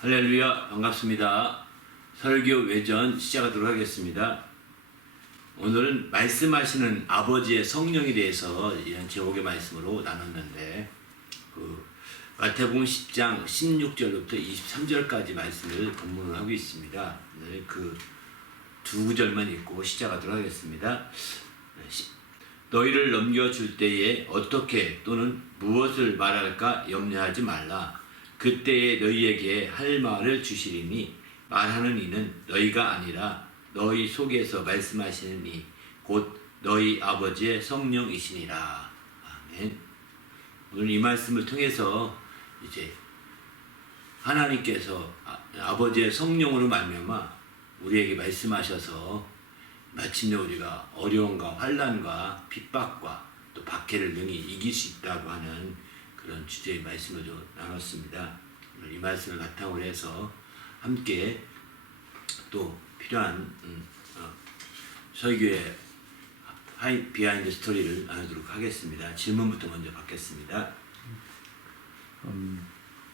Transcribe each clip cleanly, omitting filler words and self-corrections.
할렐루야, 반갑습니다. 설교 외전 시작하도록 하겠습니다. 오늘은 말씀하시는 아버지의 성령에 대해서 이런 제목의 말씀으로 나눴는데 마태복음 10장 16절부터 23절까지 말씀을 본문을 하고 있습니다. 네, 두 구절만 읽고 시작하도록 하겠습니다. 너희를 넘겨줄 때에 어떻게 또는 무엇을 말할까 염려하지 말라. 그때에 너희에게 할 말을 주시리니 말하는 이는 너희가 아니라 너희 속에서 말씀하시는 이 곧 너희 아버지의 성령이시니라. 아멘. 오늘 이 말씀을 통해서 이제 하나님께서 아버지의 성령으로 말미암아 우리에게 말씀하셔서 마침내 우리가 어려움과 환난과 핍박과 또 박해를 능히 이길 수 있다고 하는 그런 주제의 말씀을 나눴습니다. 오늘 이 말씀을 바탕으로 해서 함께 또 필요한 설교의 비하인드 스토리를 나누도록 하겠습니다. 질문부터 먼저 받겠습니다.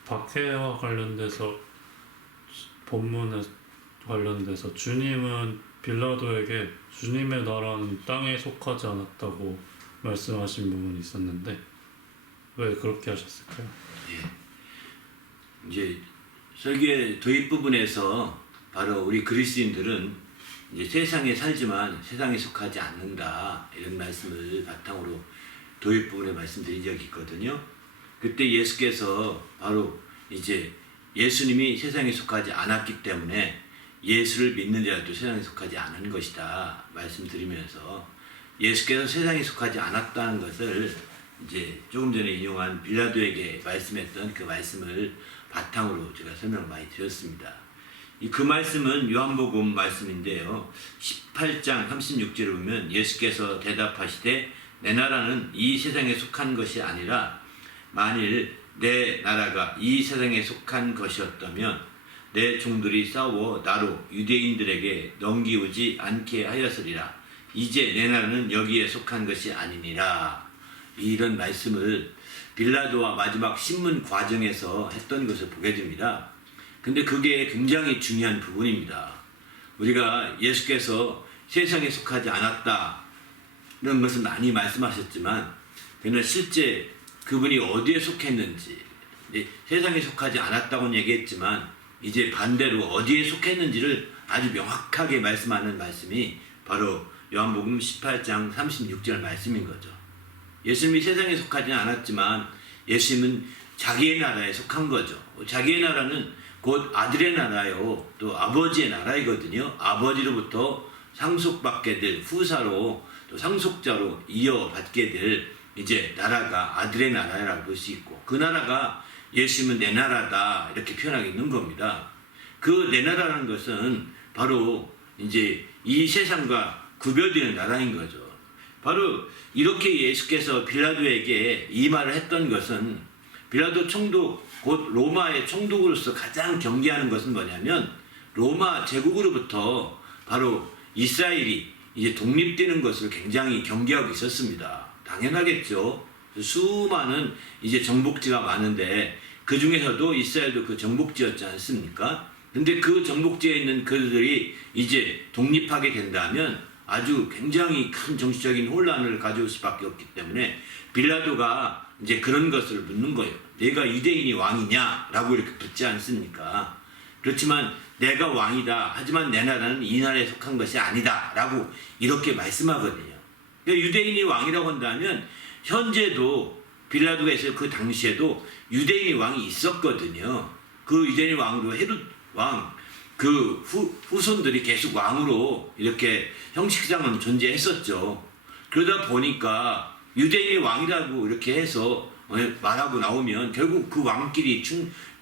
박해와 관련돼서 본문에 관련돼서 주님은 빌라도에게 주님의 나라는 땅에 속하지 않았다고 말씀하신 부분이 있었는데 왜 그렇게 하셨을까요? 예. 이제 설교의 도입 부분에서 바로 우리 그리스도인들은 이제 세상에 살지만 세상에 속하지 않는다 이런 말씀을 바탕으로 도입 부분에 말씀드린 적이 있거든요. 그때 예수께서 바로 이제 예수님이 세상에 속하지 않았기 때문에 예수를 믿는 자도 세상에 속하지 않은 것이다 말씀드리면서 예수께서 세상에 속하지 않았다는 것을 이제 조금 전에 인용한 빌라도에게 말씀했던 그 말씀을 바탕으로 제가 설명을 많이 드렸습니다. 그 말씀은 요한복음 말씀인데요. 18장 36절에 보면 예수께서 대답하시되 내 나라는 이 세상에 속한 것이 아니라 만일 내 나라가 이 세상에 속한 것이었다면 내 종들이 싸워 나로 유대인들에게 넘기우지 않게 하였으리라. 이제 내 나라는 여기에 속한 것이 아니니라. 이런 말씀을 빌라도와 마지막 신문 과정에서 했던 것을 보게 됩니다. 근데 그게 굉장히 중요한 부분입니다. 우리가 예수께서 세상에 속하지 않았다 이런 것을 많이 말씀하셨지만 그러나 실제 그분이 어디에 속했는지 세상에 속하지 않았다고는 얘기했지만 이제 반대로 어디에 속했는지를 아주 명확하게 말씀하는 말씀이 바로 요한복음 18장 36절 말씀인 거죠. 예수님이 세상에 속하지 않았지만 예수님은 자기의 나라에 속한 거죠. 자기의 나라는 곧 아들의 나라요, 또 아버지의 나라이거든요. 아버지로부터 상속받게 될 후사로 또 상속자로 이어받게 될 이제 나라가 아들의 나라라고 볼 수 있고 그 나라가 예수님은 내 나라다 이렇게 표현하고 있는 겁니다. 그 내 나라라는 것은 바로 이제 이 세상과 구별되는 나라인 거죠. 바로 이렇게 예수께서 빌라도에게 이 말을 했던 것은 빌라도 총독 곧 로마의 총독으로서 가장 경계하는 것은 뭐냐면 로마 제국으로부터 바로 이스라엘이 이제 독립되는 것을 굉장히 경계하고 있었습니다. 당연하겠죠. 수많은 이제 정복지가 많은데 그 중에서도 이스라엘도 그 정복지였지 않습니까? 근데 그 정복지에 있는 그들이 이제 독립하게 된다면 아주 굉장히 큰 정치적인 혼란을 가져올 수밖에 없기 때문에 빌라도가 이제 그런 것을 묻는 거예요. 내가 유대인이 왕이냐? 라고 이렇게 묻지 않습니까? 그렇지만 내가 왕이다. 하지만 내 나라는 이 나라에 속한 것이 아니다. 라고 이렇게 말씀하거든요. 그러니까 유대인이 왕이라고 한다면 현재도 빌라도가 있을 그 당시에도 유대인이 왕이 있었거든요. 그 유대인이 왕으로 헤롯 왕, 그 후손들이 계속 왕으로 이렇게 형식상은 존재했었죠. 그러다 보니까 유대인이 왕이라고 이렇게 해서 말하고 나오면 결국 그 왕끼리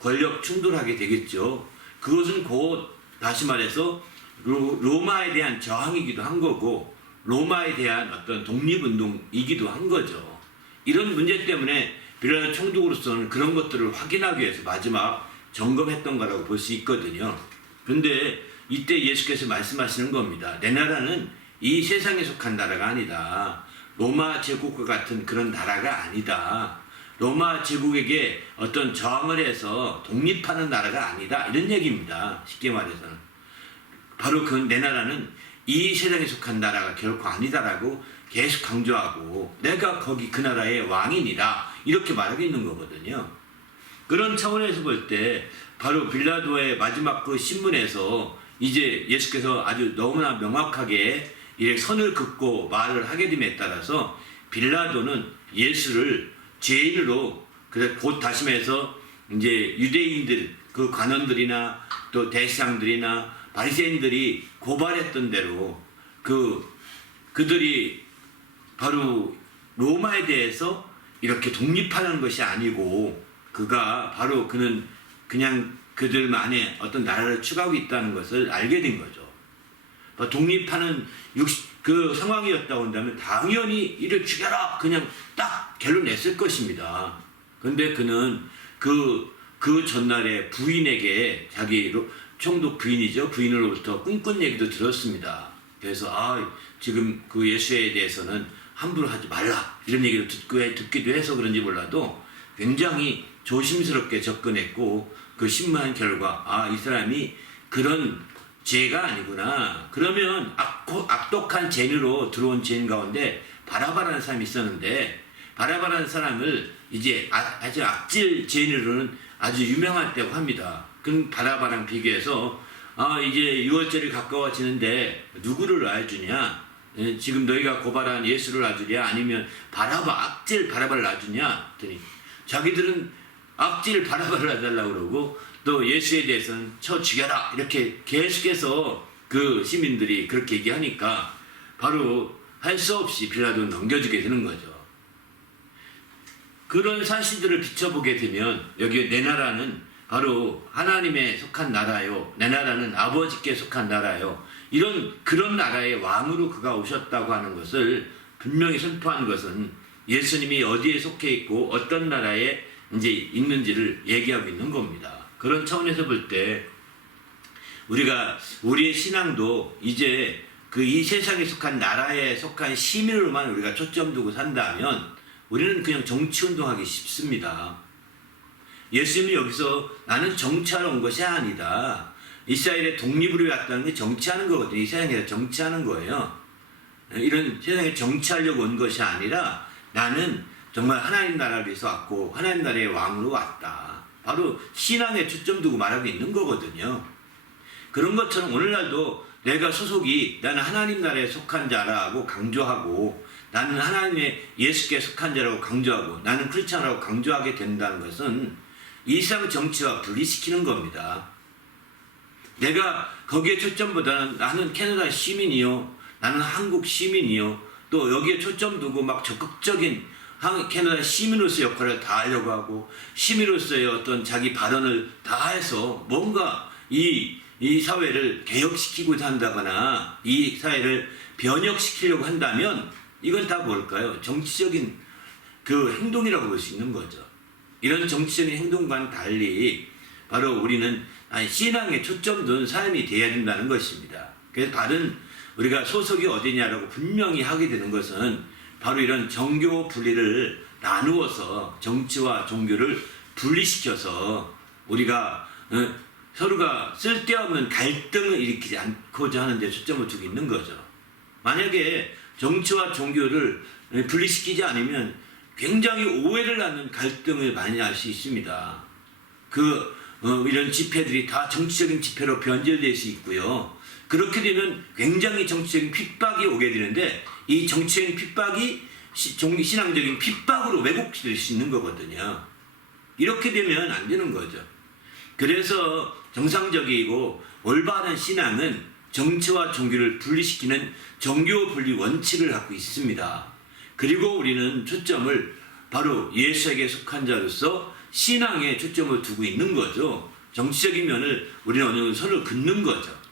권력 충돌하게 되겠죠. 그것은 곧 다시 말해서 로마에 대한 저항이기도 한 거고 로마에 대한 어떤 독립운동이기도 한 거죠. 이런 문제 때문에 빌라도 총독으로서는 그런 것들을 확인하기 위해서 마지막 점검했던 거라고 볼 수 있거든요. 그런데 이때 예수께서 말씀하시는 겁니다. 내 나라는 이 세상에 속한 나라가 아니다. 로마 제국과 같은 그런 나라가 아니다. 로마 제국에게 어떤 저항을 해서 독립하는 나라가 아니다 이런 얘기입니다. 쉽게 말해서는 바로 그 내 나라는 이 세상에 속한 나라가 결코 아니다라고 계속 강조하고 내가 거기 그 나라의 왕이니라 이렇게 말하고 있는 거거든요. 그런 차원에서 볼 때 바로 빌라도의 마지막 그 신문에서 이제 예수께서 아주 너무나 명확하게 이렇게 선을 긋고 말을 하게 됨에 따라서 빌라도는 예수를 죄인으로 그래 곧 다시면서 이제 유대인들 그 관원들이나 또 대시장들이나 바리새인들이 고발했던 대로 그들이 바로 로마에 대해서 이렇게 독립하는 것이 아니고 그는 그냥 그들만의 어떤 나라를 추구하고 있다는 것을 알게 된 거죠. 독립하는 그 상황이었다고 한다면 당연히 이를 죽여라 그냥 딱 결론 냈을 것입니다. 그런데 그는 그 전날에 부인에게 자기 총독 부인이죠. 부인으로부터 꿈꾼 얘기도 들었습니다. 그래서 지금 그 예수에 대해서는 함부로 하지 말라 이런 얘기를 듣기도 해서 그런지 몰라도 굉장히 조심스럽게 접근했고 그 신문한 결과 이 사람이 그런 죄가 아니구나. 그러면 악독한 죄인으로 들어온 죄인 가운데 바라바라는 사람이 있었는데 바라바라는 사람을 이제 아주 악질 죄인으로는 아주 유명하다고 합니다. 그 바라바랑 비교해서 이제 6월절이 가까워지는데 누구를 놔주냐? 지금 너희가 고발한 예수를 놔주랴? 아니면 악질 바라바를 놔주냐? 했더니 자기들은 악질 바라바를 놔달라고 그러고 또 예수에 대해서는 쳐 죽여라 이렇게 계속해서 그 시민들이 그렇게 얘기하니까 바로 할 수 없이 빌라도는 넘겨주게 되는 거죠. 그런 사실들을 비춰보게 되면 여기 내 나라는 바로 하나님에 속한 나라요. 내 나라는 아버지께 속한 나라요. 그런 나라의 왕으로 그가 오셨다고 하는 것을 분명히 선포하는 것은 예수님이 어디에 속해 있고 어떤 나라에 이제 있는지를 얘기하고 있는 겁니다. 그런 차원에서 볼 때 우리의 신앙도 이제 이 세상에 속한 나라에 속한 시민으로만 우리가 초점 두고 산다면 우리는 그냥 정치운동하기 쉽습니다. 예수님이 여기서 나는 정치하러 온 것이 아니다. 이스라엘의 독립을 위해 왔다는 게 정치하는 거거든요. 이 세상에서 정치하는 거예요. 이런 세상에 정치하려고 온 것이 아니라 나는 정말 하나님 나라를 위해서 왔고 하나님 나라의 왕으로 왔다. 바로 신앙에 초점 두고 말하고 있는 거거든요. 그런 것처럼 오늘날도 내가 소속이 나는 하나님 나라에 속한 자라고 강조하고 나는 하나님의 예수께 속한 자라고 강조하고 나는 크리스찬이라고 강조하게 된다는 것은 이 세상 정치와 분리시키는 겁니다. 내가 거기에 초점보다는 나는 캐나다 시민이요, 나는 한국 시민이요, 또 여기에 초점 두고 막 적극적인 캐나다 시민으로서 역할을 다 하려고 하고 시민으로서의 어떤 자기 발언을 다 해서 뭔가 이 사회를 개혁시키고자 한다거나 이 사회를 변혁시키려고 한다면 이건 다 뭘까요? 정치적인 그 행동이라고 볼 수 있는 거죠. 이런 정치적인 행동과는 달리 바로 우리는 신앙에 초점 둔 삶이 되어야 된다는 것입니다. 그래서 다른 우리가 소속이 어디냐라고 분명히 하게 되는 것은 바로 이런 정교 분리를 나누어서 정치와 종교를 분리시켜서 우리가 서로가 쓸데없는 갈등을 일으키지 않고자 하는 데 초점을 두고 있는 거죠. 만약에 정치와 종교를 분리시키지 않으면 굉장히 오해를 낳는 갈등을 많이 할 수 있습니다. 이런 집회들이 다 정치적인 집회로 변질될 수 있고요. 그렇게 되면 굉장히 정치적인 핍박이 오게 되는데 이 정치적인 핍박이 신앙적인 핍박으로 왜곡될 수 있는 거거든요. 이렇게 되면 안 되는 거죠. 그래서 정상적이고 올바른 신앙은 정치와 종교를 분리시키는 정교 분리 원칙을 갖고 있습니다. 그리고 우리는 초점을 바로 예수에게 속한 자로서 신앙에 초점을 두고 있는 거죠. 정치적인 면을 우리는 어느 정도 선을 긋는 거죠.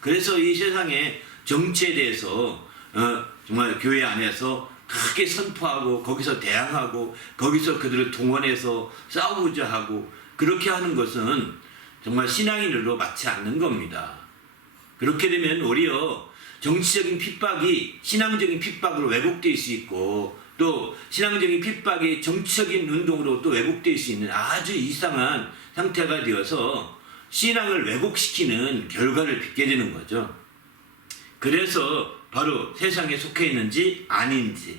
그래서 이 세상의 정치에 대해서 정말 교회 안에서 크게 선포하고 거기서 대항하고 거기서 그들을 동원해서 싸우고자 하고 그렇게 하는 것은 정말 신앙인으로 맞지 않는 겁니다. 그렇게 되면 오히려 정치적인 핍박이 신앙적인 핍박으로 왜곡될 수 있고 또 신앙적인 핍박이 정치적인 운동으로 또 왜곡될 수 있는 아주 이상한 상태가 되어서 신앙을 왜곡시키는 결과를 빚게 되는 거죠. 그래서 바로 세상에 속해 있는지 아닌지,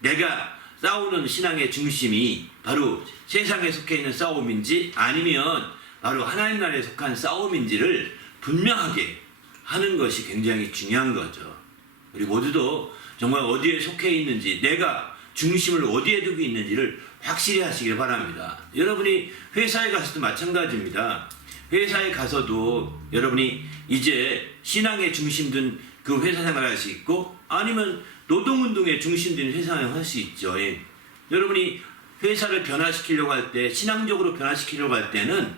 내가 싸우는 신앙의 중심이 바로 세상에 속해 있는 싸움인지 아니면 바로 하나님 나라에 속한 싸움인지를 분명하게 하는 것이 굉장히 중요한 거죠. 우리 모두도 정말 어디에 속해 있는지, 내가 중심을 어디에 두고 있는지를 확실히 하시길 바랍니다. 여러분이 회사에 가서도 마찬가지입니다. 회사에 가서도 여러분이 이제 신앙의 중심 둔 그 회사 생활을 할 수 있고, 아니면 노동운동의 중심 둔 회사 생활을 할 수 있죠. 예. 여러분이 회사를 변화시키려고 할 때, 신앙적으로 변화시키려고 할 때는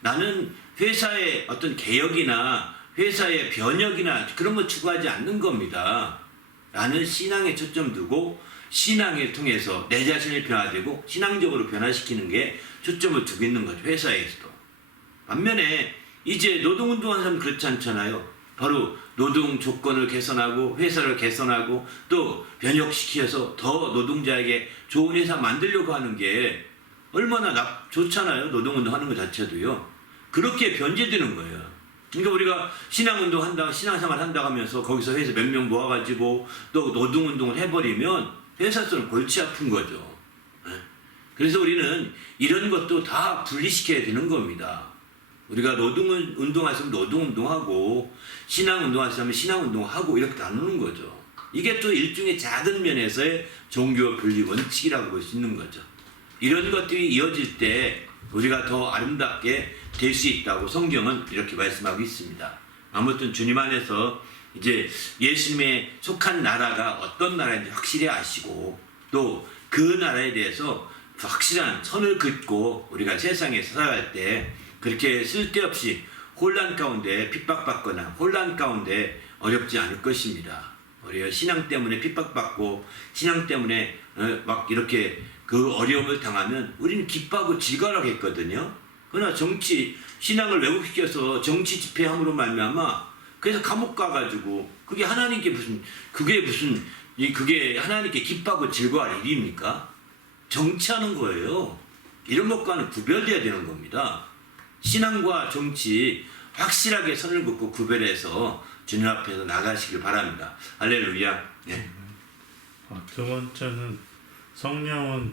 나는 회사의 어떤 개혁이나 회사의 변혁이나 그런 거 추구하지 않는 겁니다. 나는 신앙에 초점 두고 신앙을 통해서 내 자신을 변화되고 신앙적으로 변화시키는 게 초점을 두고 있는 거죠. 회사에서도. 반면에 이제 노동운동하는 사람은 그렇지 않잖아요. 바로 노동 조건을 개선하고 회사를 개선하고 또 변혁시켜서 더 노동자에게 좋은 회사 만들려고 하는 게 얼마나 좋잖아요. 노동운동 하는 것 자체도요. 그렇게 변제되는 거예요. 그러니까 우리가 신앙운동 한다, 신앙생활 한다 하면서 거기서 회사 몇 명 모아가지고 또 노동운동을 해버리면 회사에서는 골치 아픈 거죠. 그래서 우리는 이런 것도 다 분리시켜야 되는 겁니다. 우리가 노동운동하시면 노동운동하고 신앙운동하시면 신앙운동하고 이렇게 나누는 거죠. 이게 또 일종의 작은 면에서의 종교 분리 원칙이라고 볼 수 있는 거죠. 이런 것들이 이어질 때 우리가 더 아름답게 될 수 있다고 성경은 이렇게 말씀하고 있습니다. 아무튼 주님 안에서 이제 예수님에 속한 나라가 어떤 나라인지 확실히 아시고 또 그 나라에 대해서 확실한 선을 긋고 우리가 세상에 살아갈 때 그렇게 쓸데없이 혼란 가운데 핍박받거나 혼란 가운데 어렵지 않을 것입니다. 우리가 신앙 때문에 핍박받고 신앙 때문에 막 이렇게 그 어려움을 당하면 우리는 기뻐하고 즐거워하겠거든요. 그러나 정치, 신앙을 왜곡시켜서 정치 집회함으로 말미암아 그래서 감옥 가가지고 그게 하나님께 그게 하나님께 기뻐하고 즐거워할 일입니까? 정치하는 거예요. 이런 것과는 구별돼야 되는 겁니다. 신앙과 정치 확실하게 선을 긋고 구별해서 주님 앞에서 나가시길 바랍니다. 할렐루야. 네. 두 번째는 성령은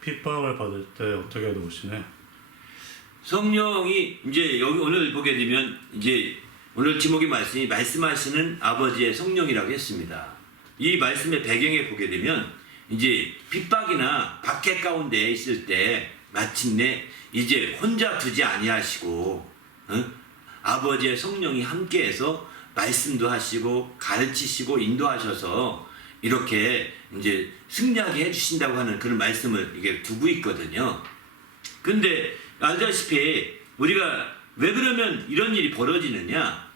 핍박을 받을 때 어떻게 도우시네? 성령이 이제 여기 오늘 보게 되면 이제 오늘 제목의 말씀이 말씀하시는 아버지의 성령이라고 했습니다. 이 말씀의 배경에 보게 되면 이제 핍박이나 박해 가운데 있을 때 마침내 이제 혼자 두지 아니하시고 아버지의 성령이 함께해서 말씀도 하시고 가르치시고 인도하셔서 이렇게 이제 승리하게 해주신다고 하는 그런 말씀을 이게 두고 있거든요. 근데 알다시피 우리가 왜 그러면 이런 일이 벌어지느냐?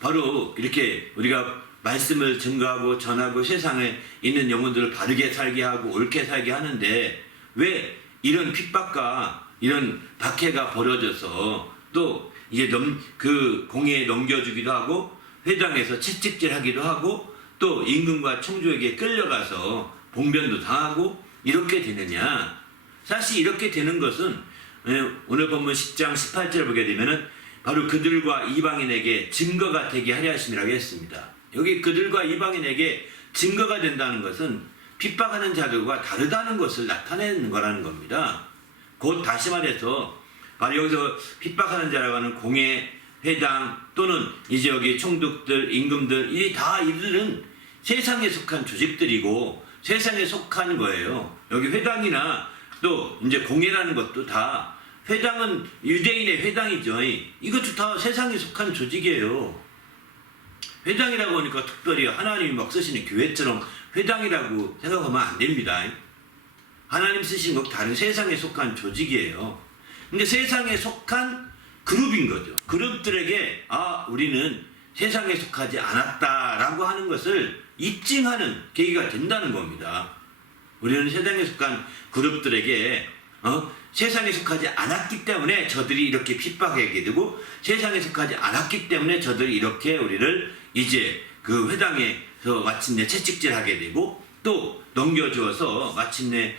바로 이렇게 우리가 말씀을 증거하고 전하고 세상에 있는 영혼들을 바르게 살게 하고 옳게 살게 하는데 왜 이런 핍박과 이런 박해가 벌어져서 또 이게 그 공회에 넘겨주기도 하고 회당에서 채찍질하기도 하고 또 임금과 청주에게 끌려가서 봉변도 당하고 이렇게 되느냐? 사실 이렇게 되는 것은 오늘 본문 10장 18절을 보게 되면은 바로 그들과 이방인에게 증거가 되게 하려 하심이라고 했습니다. 여기 그들과 이방인에게 증거가 된다는 것은 핍박하는 자들과 다르다는 것을 나타내는 거라는 겁니다. 곧 다시 말해서 바로 여기서 핍박하는 자라고 하는 공회, 회당 또는 이제 여기 총독들, 임금들 이들은 세상에 속한 조직들이고 세상에 속한 거예요. 여기 회당이나 또 이제 공회라는 것도 다 회당은 유대인의 회당이죠. 이것도 다 세상에 속한 조직이에요. 회당이라고 하니까 특별히 하나님이 막 쓰시는 교회처럼 회당이라고 생각하면 안 됩니다. 하나님 쓰시는 것 다른 세상에 속한 조직이에요. 근데 세상에 속한 그룹인 거죠. 그룹들에게 우리는 세상에 속하지 않았다라고 하는 것을 입증하는 계기가 된다는 겁니다. 우리는 세상에 속한 그룹들에게 세상에 속하지 않았기 때문에 저들이 이렇게 핍박하게 되고 세상에 속하지 않았기 때문에 저들이 이렇게 우리를 이제 그 회당에서 마침내 채찍질하게 되고 또 넘겨주어서 마침내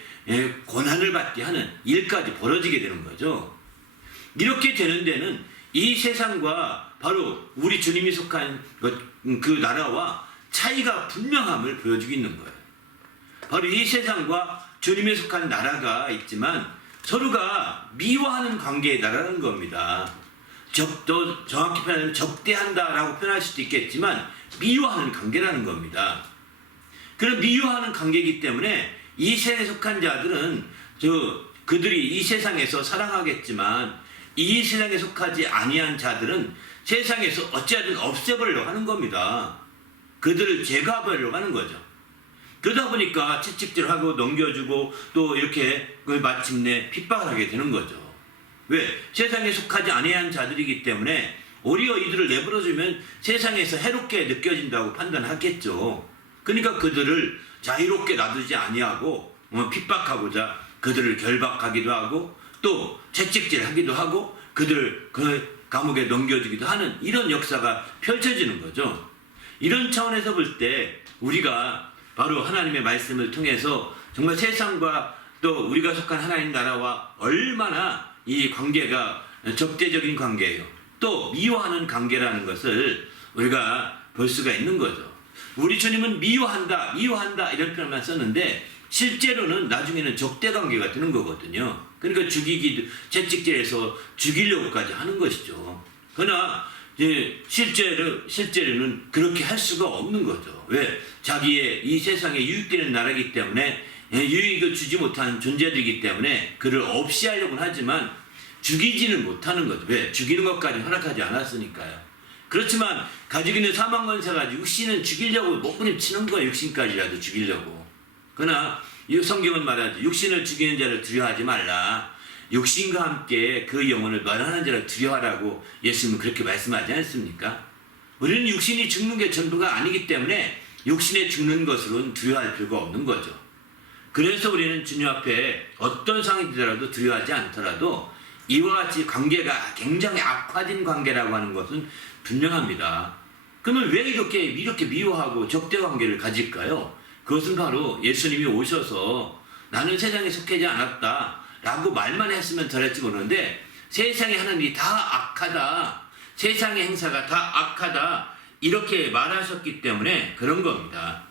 고난을 받게 하는 일까지 벌어지게 되는 거죠. 이렇게 되는 데는 이 세상과 바로 우리 주님이 속한 그 나라와 차이가 분명함을 보여주고 있는 거예요. 바로 이 세상과 주님에 속한 나라가 있지만 서로가 미워하는 관계다라는 겁니다. 또 정확히 표현하면 적대한다라고 표현할 수도 있겠지만 미워하는 관계라는 겁니다. 그런 미워하는 관계이기 때문에 이 세상에 속한 자들은 그들이 이 세상에서 사랑하겠지만 이 세상에 속하지 아니한 자들은 세상에서 어찌하든 없애버리려고 하는 겁니다. 그들을 제거하려고 하는 거죠. 그러다 보니까 채찍질하고 넘겨주고 또 이렇게 마침내 핍박을 하게 되는 거죠. 왜? 세상에 속하지 아니한 자들이기 때문에 오히려 이들을 내버려주면 세상에서 해롭게 느껴진다고 판단하겠죠. 그러니까 그들을 자유롭게 놔두지 아니하고 핍박하고자 그들을 결박하기도 하고 또 채찍질하기도 하고 그들을 그 감옥에 넘겨주기도 하는 이런 역사가 펼쳐지는 거죠. 이런 차원에서 볼 때 우리가 바로 하나님의 말씀을 통해서 정말 세상과 또 우리가 속한 하나님 나라와 얼마나 이 관계가 적대적인 관계예요. 또 미워하는 관계라는 것을 우리가 볼 수가 있는 거죠. 우리 주님은 미워한다 이런 표현만 썼는데 실제로는 나중에는 적대 관계가 되는 거거든요. 그러니까 채찍질해서 죽이려고까지 하는 것이죠. 그러나 실제로는 그렇게 할 수가 없는 거죠. 왜? 자기의 이 세상에 유익되는 나라이기 때문에 유익을 주지 못한 존재들이기 때문에 그를 없이 하려고는 하지만 죽이지는 못하는 거죠. 왜? 죽이는 것까지 허락하지 않았으니까요. 그렇지만 가지고 있는 사망권세 가지고 육신은 죽이려고 목부림치는 거예요. 육신까지라도 죽이려고. 그러나 이 성경은 말하죠. 육신을 죽이는 자를 두려워하지 말라. 육신과 함께 그 영혼을 멸하는 자를 두려워하라고 예수님은 그렇게 말씀하지 않습니까? 우리는 육신이 죽는 게 전부가 아니기 때문에 육신에 죽는 것으로는 두려워할 필요가 없는 거죠. 그래서 우리는 주님 앞에 어떤 상황이 되더라도 두려워하지 않더라도 이와 같이 관계가 굉장히 악화된 관계라고 하는 것은 분명합니다. 그러면 왜 이렇게 미워하고 적대 관계를 가질까요? 그것은 바로 예수님이 오셔서 나는 세상에 속하지 않았다 라고 말만 했으면 잘했지 모르는데 세상에 하는 일이 다 악하다, 세상의 행사가 다 악하다 이렇게 말하셨기 때문에 그런 겁니다.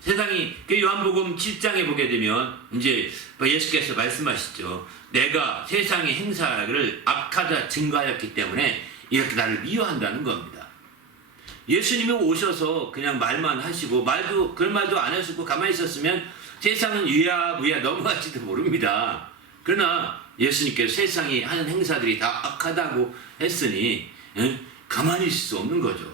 세상이 요한복음 7장에 보게 되면 이제 예수께서 말씀하시죠. 내가 세상의 행사를 악하다 증거하였기 때문에 이렇게 나를 미워한다는 겁니다. 예수님이 오셔서 그냥 말만 하시고 그런 말도 안 하시고 가만히 있었으면 세상은 유야무야 넘어갈지도 모릅니다. 그러나 예수님께서 세상이 하는 행사들이 다 악하다고 했으니 가만히 있을 수 없는 거죠.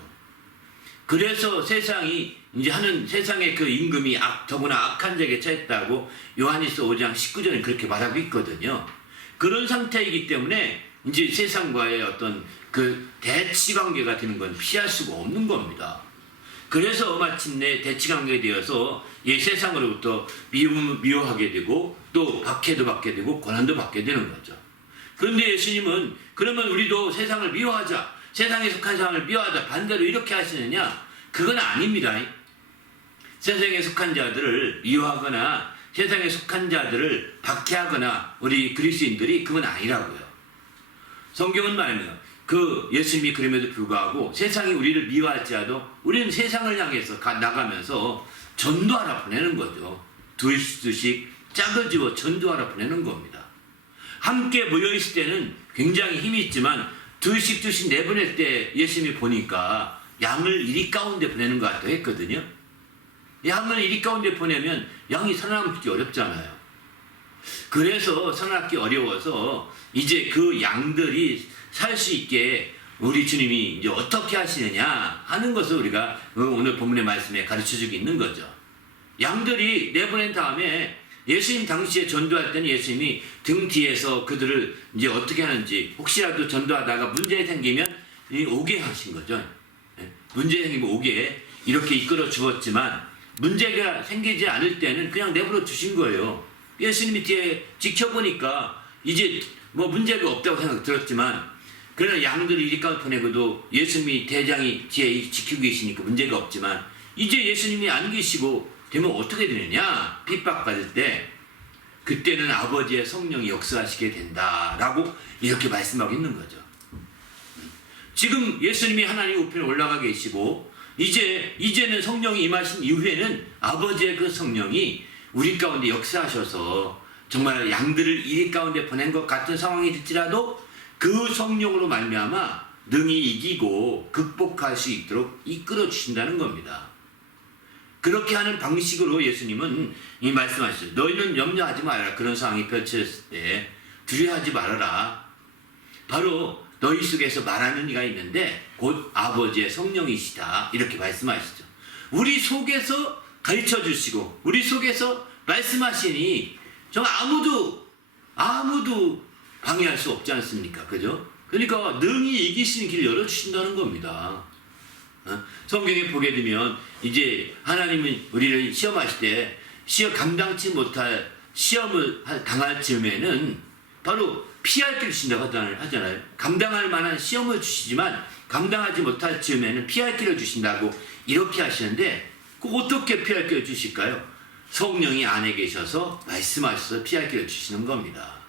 그래서 세상이 이제 하는 세상의 그 임금이 더구나 악한 자에게 처했다고 요한일서 5장 19절에 그렇게 말하고 있거든요. 그런 상태이기 때문에 이제 세상과의 어떤 그 대치 관계가 되는 건 피할 수가 없는 겁니다. 그래서 마침내 대치 관계에 되어서 세상으로부터 미워하게 되고 또 박해도 받게 되고 고난도 받게 되는 거죠. 그런데 예수님은 그러면 우리도 세상을 미워하자, 세상에 속한 사람을 미워하자 반대로 이렇게 하시느냐? 그건 아닙니다. 세상에 속한 자들을 미워하거나 세상에 속한 자들을 박해하거나 우리 그리스도인들이 그건 아니라고요. 성경은 말합니다. 예수님이 그럼에도 불구하고 세상이 우리를 미워할지라도 우리는 세상을 향해서 나가면서 전도하러 보내는 거죠. 둘씩 짝을 지어 전도하러 보내는 겁니다. 함께 모여있을 때는 굉장히 힘이 있지만 둘씩 내보낼 때 예수님이 보니까 양을 이리 가운데 보내는 것 같다고 했거든요. 양을 이리 가운데 보내면 양이 살아남기 어렵잖아요. 그래서 살아남기 어려워서 이제 그 양들이 살 수 있게 우리 주님이 이제 어떻게 하시느냐 하는 것을 우리가 오늘 본문의 말씀에 가르쳐주고 있는 거죠. 양들이 내보낸 다음에 예수님 당시에 전도할 때는 예수님이 등 뒤에서 그들을 이제 어떻게 하는지 혹시라도 전도하다가 문제 생기면 오게 하신 거죠. 문제 생기면 오게 이렇게 이끌어 주었지만 문제가 생기지 않을 때는 그냥 내버려 두신 거예요. 예수님이 뒤에 지켜보니까 이제 문제가 없다고 생각 들었지만 그러나 양들을 이리 가운데 보내고도 예수님이 대장이 뒤에 지키고 계시니까 문제가 없지만 이제 예수님이 안 계시고 되면 어떻게 되느냐? 핍박받을 때 그때는 아버지의 성령이 역사하시게 된다라고 이렇게 말씀하고 있는 거죠. 지금 예수님이 하나님 우편에 올라가 계시고 이제는 성령이 임하신 이후에는 아버지의 그 성령이 우리 가운데 역사하셔서 정말 양들을 이리 가운데 보낸 것 같은 상황이 될지라도 그 성령으로 말미암아 능히 이기고 극복할 수 있도록 이끌어 주신다는 겁니다. 그렇게 하는 방식으로 예수님은 이 말씀하셨어요. 너희는 염려하지 말아라. 그런 상황이 펼쳐졌을 때 두려워하지 말아라. 바로 너희 속에서 말하는 이가 있는데 곧 아버지의 성령이시다. 이렇게 말씀하시죠. 우리 속에서 가르쳐 주시고 우리 속에서 말씀하시니 정말 아무도 방해할 수 없지 않습니까? 그죠? 그러니까 능히 이기시는 길을 열어주신다는 겁니다. 성경에 보게 되면 이제 하나님은 우리를 시험하실 때 감당치 못할 시험을 당할 즈음에는 바로 피할 길을 주신다고 하잖아요. 감당할 만한 시험을 주시지만 감당하지 못할 즈음에는 피할 길을 주신다고 이렇게 하시는데 그 어떻게 피할 길을 주실까요? 성령이 안에 계셔서 말씀하셔서 피할 길을 주시는 겁니다.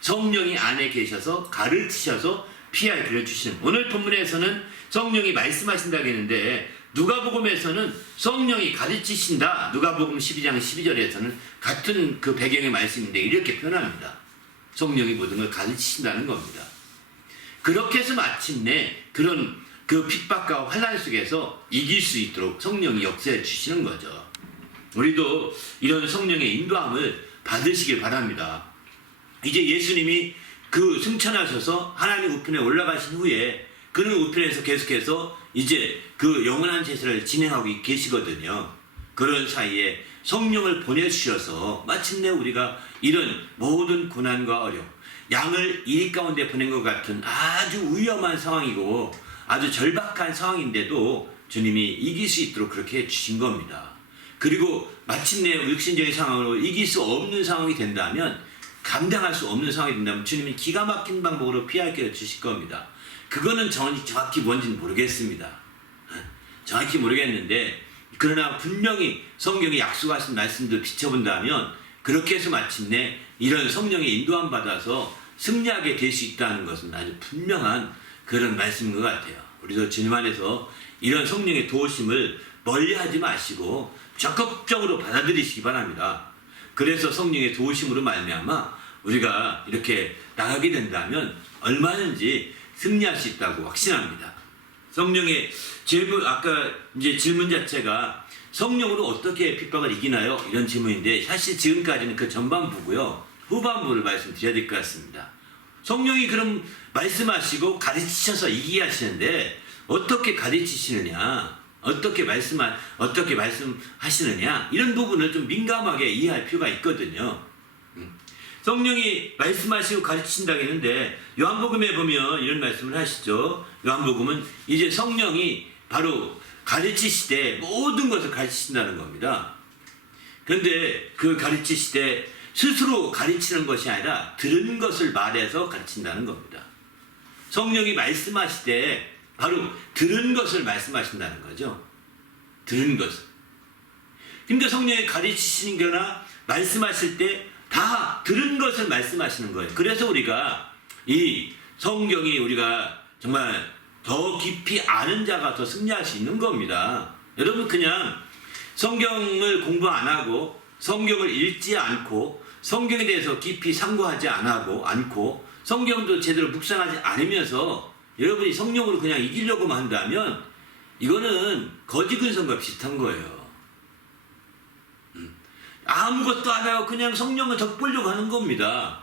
성령이 안에 계셔서 가르치셔서 피할 길을 주시는. 오늘 본문에서는 성령이 말씀하신다고 했는데 누가복음에서는 성령이 가르치신다. 누가복음 12장 12절에서는 같은 그 배경의 말씀인데 이렇게 표현합니다. 성령이 모든 걸 가르치신다는 겁니다. 그렇게 해서 마침내 그런 그 핍박과 환난 속에서 이길 수 있도록 성령이 역사해 주시는 거죠. 우리도 이런 성령의 인도함을 받으시길 바랍니다. 이제 예수님이 그 승천하셔서 하나님 우편에 올라가신 후에 그는 우편에서 계속해서 이제 그 영원한 제사를 진행하고 계시거든요. 그런 사이에 성령을 보내주셔서 마침내 우리가 이런 모든 고난과 어려움, 양을 이리 가운데 보낸 것 같은 아주 위험한 상황이고 아주 절박한 상황인데도 주님이 이길 수 있도록 그렇게 해주신 겁니다. 그리고 마침내 육신적인 상황으로 이길 수 없는 상황이 된다면 감당할 수 없는 상황이 된다면 주님이 기가 막힌 방법으로 피할 길을 주실 겁니다. 그거는 정확히 뭔지는 모르겠습니다. 정확히 모르겠는데 그러나 분명히 성경이 약속하신 말씀들 비춰본다면 그렇게 해서 마침내 이런 성령의 인도함 받아서 승리하게 될 수 있다는 것은 아주 분명한 그런 말씀인 것 같아요. 우리도 주님 안에서 이런 성령의 도우심을 멀리하지 마시고 적극적으로 받아들이시기 바랍니다. 그래서 성령의 도우심으로 말미암아 우리가 이렇게 나가게 된다면 얼마든지 승리할 수 있다고 확신합니다. 성령의 아까 이제 질문 자체가 성령으로 어떻게 핍박을 이기나요? 이런 질문인데 사실 지금까지는 그 전반부고요. 후반부를 말씀드려야 될 것 같습니다. 성령이 그럼 말씀하시고 가르치셔서 이기게 하시는데 어떻게 가르치시느냐? 어떻게 말씀하시느냐? 이런 부분을 좀 민감하게 이해할 필요가 있거든요. 성령이 말씀하시고 가르치신다고 했는데 요한복음에 보면 이런 말씀을 하시죠. 요한복음은 이제 성령이 바로 가르치시되 모든 것을 가르치신다는 겁니다. 그런데 그 가르치시되 스스로 가르치는 것이 아니라 들은 것을 말해서 가르친다는 겁니다. 성령이 말씀하시되 바로 들은 것을 말씀하신다는 거죠. 들은 것을. 그러니까 성령이 가르치시는 거나 말씀하실 때 다 들은 것을 말씀하시는 거예요. 그래서 우리가 이 성경이 우리가 정말 더 깊이 아는 자가 더 승리할 수 있는 겁니다. 여러분 그냥 성경을 공부 안 하고 성경을 읽지 않고 성경에 대해서 깊이 상고하지 않고 성경도 제대로 묵상하지 않으면서 여러분이 성령으로 그냥 이기려고만 한다면 이거는 거지 근성과 비슷한 거예요. 아무것도 안 하고 그냥 성령을 덕보려고 하는 겁니다.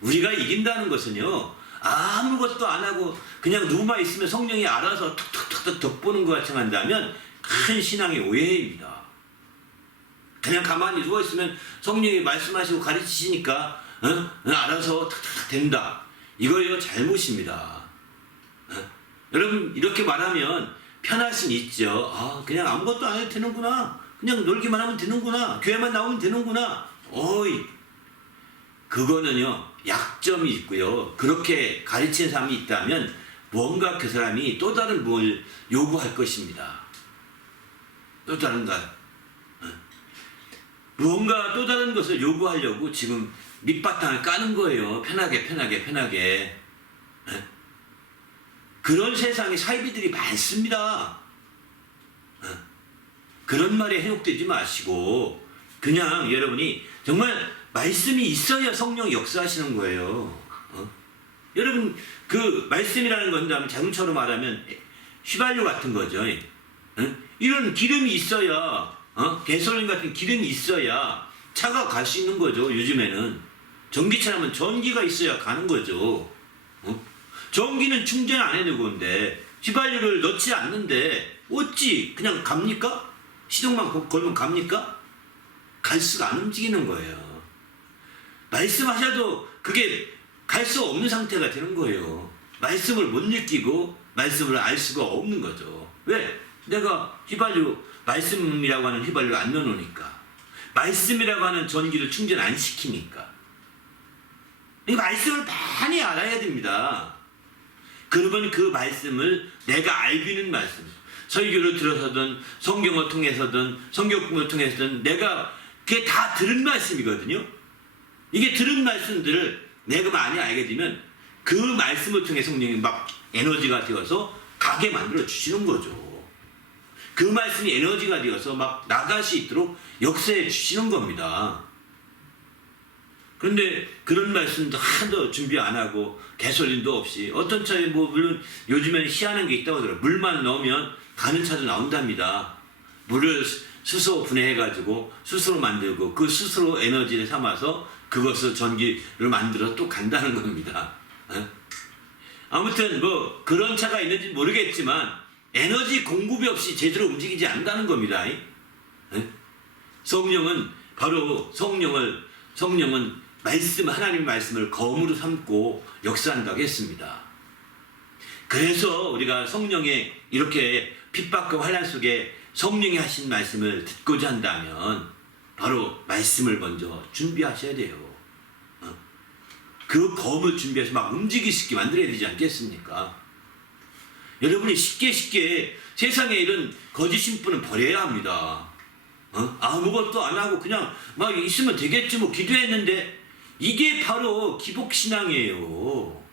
우리가 이긴다는 것은요, 아무것도 안 하고 그냥 누워만 있으면 성령이 알아서 툭툭툭 덕보는 것 같이 한다면 큰 신앙의 오해입니다. 그냥 가만히 누워있으면 성령이 말씀하시고 가르치시니까 알아서 툭툭툭 된다. 이거요 잘못입니다. 여러분 이렇게 말하면 편할 수는 있죠. 그냥 아무것도 안 해도 되는구나. 그냥 놀기만 하면 되는구나. 교회만 나오면 되는구나. 어이, 그거는요 약점이 있고요. 그렇게 가르치는 사람이 있다면 뭔가 그 사람이 또 다른 뭘 요구할 것입니다. 또 다른가요? 무언가 또 다른 것을 요구하려고 지금 밑바탕을 까는 거예요. 편하게. 그런 세상에 사이비들이 많습니다. 그런 말에 현혹되지 마시고 그냥 여러분이 정말 말씀이 있어야 성령이 역사하시는 거예요. 여러분 그 말씀이라는 건 자동차로 말하면 휘발유 같은 거죠. 이런 기름이 있어야 가솔린 같은 기름이 있어야 차가 갈 수 있는 거죠. 요즘에는 전기차라면 전기가 있어야 가는 거죠. 전기는 충전 안 해도 그런데 휘발유를 넣지 않는데 어찌 그냥 갑니까? 시동만 걸면 갑니까? 갈 수가 안 움직이는 거예요. 말씀하셔도 그게 갈 수 없는 상태가 되는 거예요. 말씀을 못 느끼고 말씀을 알 수가 없는 거죠. 왜? 내가 휘발유, 말씀이라고 하는 휘발유를 안 넣어놓으니까. 말씀이라고 하는 전기를 충전 안 시키니까. 이 말씀을 많이 알아야 됩니다. 그러면 그 말씀을 내가 알고 있는 말씀, 설교를 들어서든 성경을 통해서든 성경을 통해서든 내가 그게 다 들은 말씀이거든요. 이게 들은 말씀들을 내가 많이 알게 되면 그 말씀을 통해 성령이 막 에너지가 되어서 가게 만들어 주시는 거죠. 그 말씀이 에너지가 되어서 막 나갈 수 있도록 역사해 주시는 겁니다. 그런데 그런 말씀도 하나도 준비 안 하고 가솔린도 없이 어떤 차에 뭐 물론 요즘에는 희한한 게 있다고 하더라고요. 물만 넣으면 가는 차도 나온답니다. 물을 수소 분해해가지고 수소로 만들고 그 수소로 에너지를 삼아서 그것을 전기를 만들어 또 간다는 겁니다. 아무튼 뭐 그런 차가 있는지 모르겠지만 에너지 공급이 없이 제대로 움직이지 않는다는 겁니다. 성령은 바로 성령은 말씀, 하나님 말씀을 검으로 삼고 역사한다고 했습니다. 그래서 우리가 성령의 이렇게 핍박과 환난 속에 성령이 하신 말씀을 듣고자 한다면 바로 말씀을 먼저 준비하셔야 돼요. 그 검을 준비해서 막 움직일 수 있게 만들어야 되지 않겠습니까? 여러분이 쉽게 세상에 이런 거짓 신분은 버려야 합니다. 아무것도 안 하고 그냥 막 있으면 되겠지 뭐 기도했는데 이게 바로 기복신앙이에요.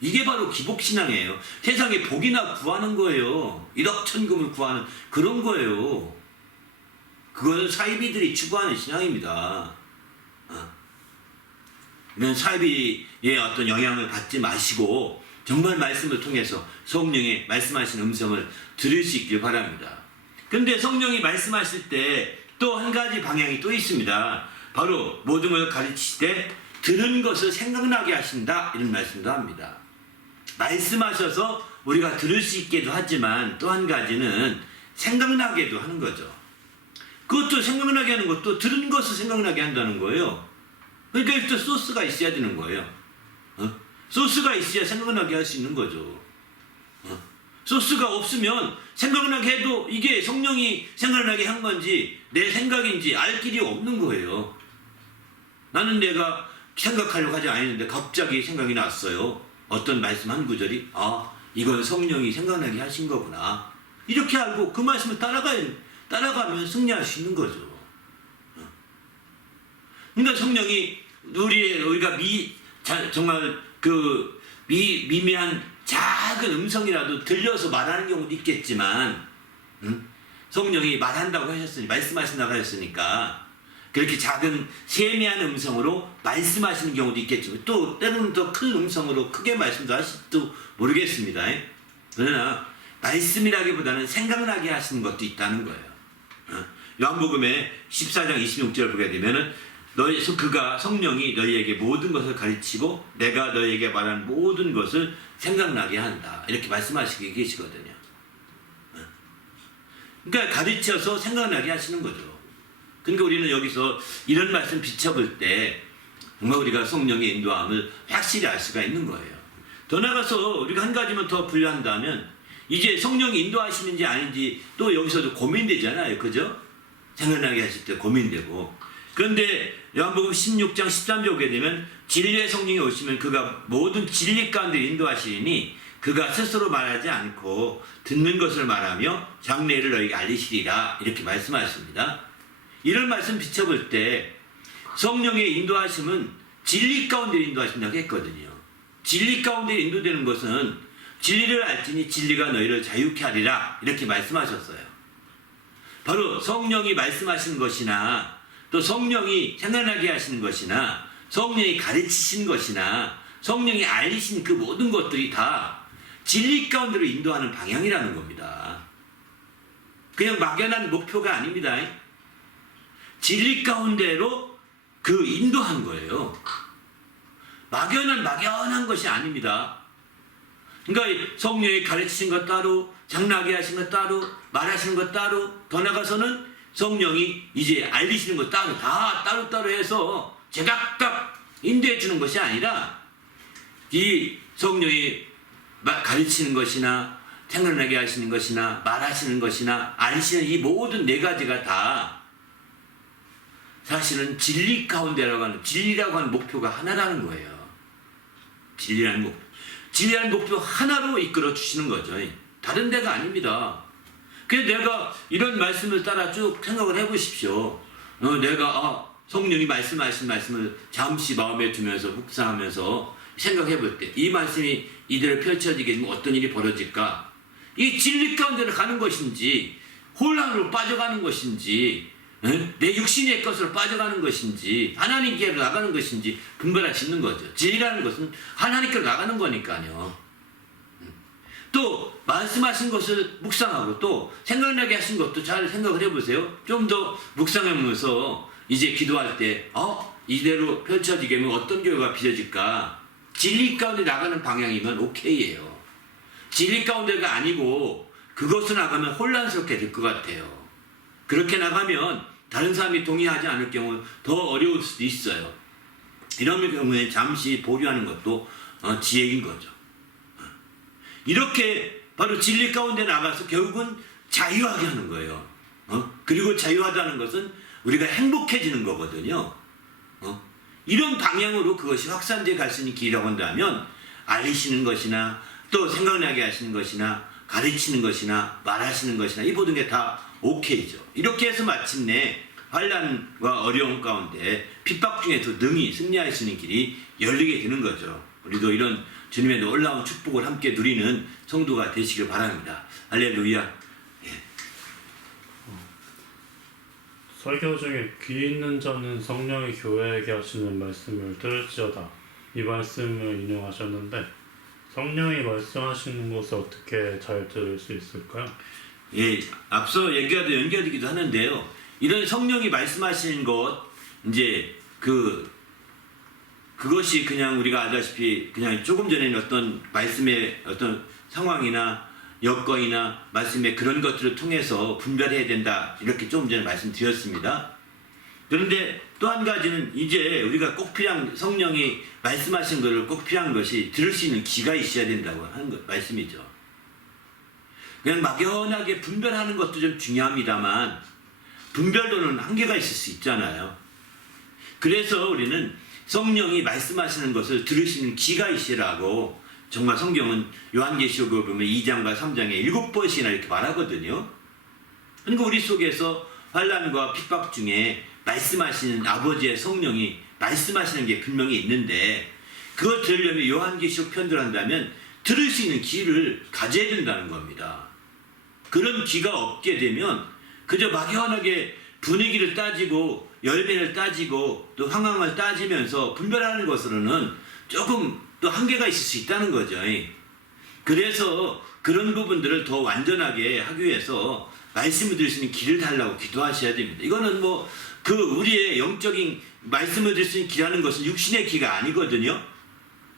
이게 바로 기복신앙이에요. 세상에 복이나 구하는 거예요. 일억천금을 구하는 그런 거예요. 그거는 사이비들이 추구하는 신앙입니다. 이런 사이비의 어떤 영향을 받지 마시고 정말 말씀을 통해서 성령의 말씀하신 음성을 들을 수 있길 바랍니다. 그런데 성령이 말씀하실 때 또 한 가지 방향이 또 있습니다. 바로 모든 걸 가르치시되 들은 것을 생각나게 하신다 이런 말씀도 합니다. 말씀하셔서 우리가 들을 수 있게도 하지만 또 한 가지는 생각나게도 하는 거죠. 그것도 생각나게 하는 것도 들은 것을 생각나게 한다는 거예요. 그러니까 일단 소스가 있어야 되는 거예요. 소스가 있어야 생각나게 할 수 있는 거죠. 소스가 없으면 생각나게 해도 이게 성령이 생각나게 한 건지 내 생각인지 알 길이 없는 거예요. 나는 내가 생각하려고 하지 않았는데 갑자기 생각이 났어요. 어떤 말씀 한 구절이 이건 성령이 생각나게 하신 거구나. 이렇게 알고 그 말씀을 따라가면 승리할 수 있는 거죠. 그러니까 성령이 우리가 정말 그 미미한 작은 음성이라도 들려서 말하는 경우도 있겠지만 성령이 말한다고 말씀하신다고 하셨으니까 그렇게 작은 세미한 음성으로 말씀하시는 경우도 있겠지만 또 때로는 더 큰 음성으로 크게 말씀도 하실지도 모르겠습니다. 그러나 말씀이라기보다는 생각나게 하시는 것도 있다는 거예요. 요한복음의 14장 26절 보게 되면은 그가 성령이 너희에게 모든 것을 가르치고 내가 너희에게 말한 모든 것을 생각나게 한다. 이렇게 말씀하시고 계시거든요. 그러니까 가르쳐서 생각나게 하시는 거죠. 그러니까 우리는 여기서 이런 말씀 비춰볼 때 정말 우리가 성령의 인도함을 확실히 알 수가 있는 거예요. 더 나아가서 우리가 한 가지만 더 분류한다면 이제 성령이 인도하시는지 아닌지 또 여기서도 고민되잖아요. 그죠? 생각나게 하실 때 고민되고. 그런데 요한복음 16장 13절 보게 되면 진리의 성령이 오시면 그가 모든 진리 가운데 인도하시니 그가 스스로 말하지 않고 듣는 것을 말하며 장래를 너희에게 알리시리라 이렇게 말씀하십니다. 이런 말씀 비춰볼 때 성령의 인도하심은 진리 가운데 인도하신다고 했거든요. 진리 가운데 인도되는 것은 진리를 알지니 진리가 너희를 자유케 하리라 이렇게 말씀하셨어요. 바로 성령이 말씀하시는 것이나 또 성령이 생각나게 하시는 것이나 성령이 가르치신 것이나 성령이 알리신 그 모든 것들이 다 진리 가운데로 인도하는 방향이라는 겁니다. 그냥 막연한 목표가 아닙니다. 진리 가운데로 그 인도한 거예요. 막연한 것이 아닙니다. 그러니까 성령이 가르치신 것 따로, 장나게 하신 것 따로, 말하시는 것 따로, 더 나가서는 성령이 이제 알리시는 것 따로, 다 따로따로 해서 제각각 인도해 주는 것이 아니라 이 성령이 가르치는 것이나 생각나게 하시는 것이나 말하시는 것이나 알리시는 이 모든 네 가지가 다 사실은 진리 가운데라고 하는, 진리라고 하는 목표가 하나라는 거예요. 진리라는 목표 하나로 이끌어 주시는 거죠. 다른 데가 아닙니다. 그래서 내가 이런 말씀을 따라 쭉 생각을 해보십시오. 내가 성령이 말씀하신 말씀을 잠시 마음에 두면서 묵상하면서 생각해 볼 때 이 말씀이 이대로 펼쳐지게 되면 어떤 일이 벌어질까? 이 진리 가운데로 가는 것인지 혼란으로 빠져가는 것인지 내 육신의 것으로 빠져가는 것인지 하나님께로 나가는 것인지 분별할 수 있는 거죠. 진리라는 것은 하나님께로 나가는 거니까요. 또 말씀하신 것을 묵상하고 또 생각나게 하신 것도 잘 생각을 해보세요. 좀 더 묵상하면서 이제 기도할 때 이대로 펼쳐지게 하면 어떤 결과가 빚어질까? 진리 가운데 나가는 방향이면 오케이예요. 진리 가운데가 아니고 그것으로 나가면 혼란스럽게 될 것 같아요. 그렇게 나가면 다른 사람이 동의하지 않을 경우 더 어려울 수도 있어요. 이런 경우에 잠시 보류하는 것도 지혜인 거죠. 이렇게 바로 진리 가운데 나가서 결국은 자유하게 하는 거예요. 그리고 자유하다는 것은 우리가 행복해지는 거거든요. 이런 방향으로 그것이 확산되어 갈 수 있는 길이라고 한다면 알리시는 것이나 또 생각나게 하시는 것이나 가르치는 것이나 말하시는 것이나 이 모든 게 다 오케이죠. 이렇게 해서 마침내 환난과 어려움 가운데 핍박 중에도 능히 승리할 수 있는 길이 열리게 되는 거죠. 우리도 이런 주님의 놀라운 축복을 함께 누리는 성도가 되시길 바랍니다. 할렐루야. 설교 중에 귀 있는 자는 성령이 교회에게 하시는 말씀을 들을지어다 이 말씀을 인용하셨는데 성령이 말씀하시는 것을 어떻게 잘 들을 수 있을까요? 앞서 얘기와도 연결되기도 하는데요. 이런 성령이 말씀하시는 것 이제 그것이 그냥 우리가 알다시피 그냥 조금 전에는 어떤 말씀의 어떤 상황이나 여건이나 말씀의 그런 것들을 통해서 분별해야 된다 이렇게 조금 전에 말씀드렸습니다. 그런데 또 한 가지는 이제 우리가 꼭 필요한 성령이 말씀하신 것을 꼭 필요한 것이 들을 수 있는 귀가 있어야 된다고 하는 것 말씀이죠. 그냥 막연하게 분별하는 것도 좀 중요합니다만 분별도는 한계가 있을 수 있잖아요. 그래서 우리는 성령이 말씀하시는 것을 들을 수 있는 귀가 있으라고 정말 성경은 요한계시록을 보면 2장과 3장에 7번씩이나 이렇게 말하거든요. 그러니까 우리 속에서 환난과 핍박 중에 말씀하시는 아버지의 성령이 말씀하시는 게 분명히 있는데 그걸 들으려면 요한계시록 편들을 한다면 들을 수 있는 귀를 가져야 된다는 겁니다. 그런 귀가 없게 되면 그저 막연하게 분위기를 따지고 열매를 따지고 또 상황을 따지면서 분별하는 것으로는 조금 또 한계가 있을 수 있다는 거죠. 그래서 그런 부분들을 더 완전하게 하기 위해서 말씀을 들을 수 있는 귀를 달라고 기도하셔야 됩니다. 이거는 우리의 영적인 말씀을 들을 수 있는 귀라는 것은 육신의 귀가 아니거든요.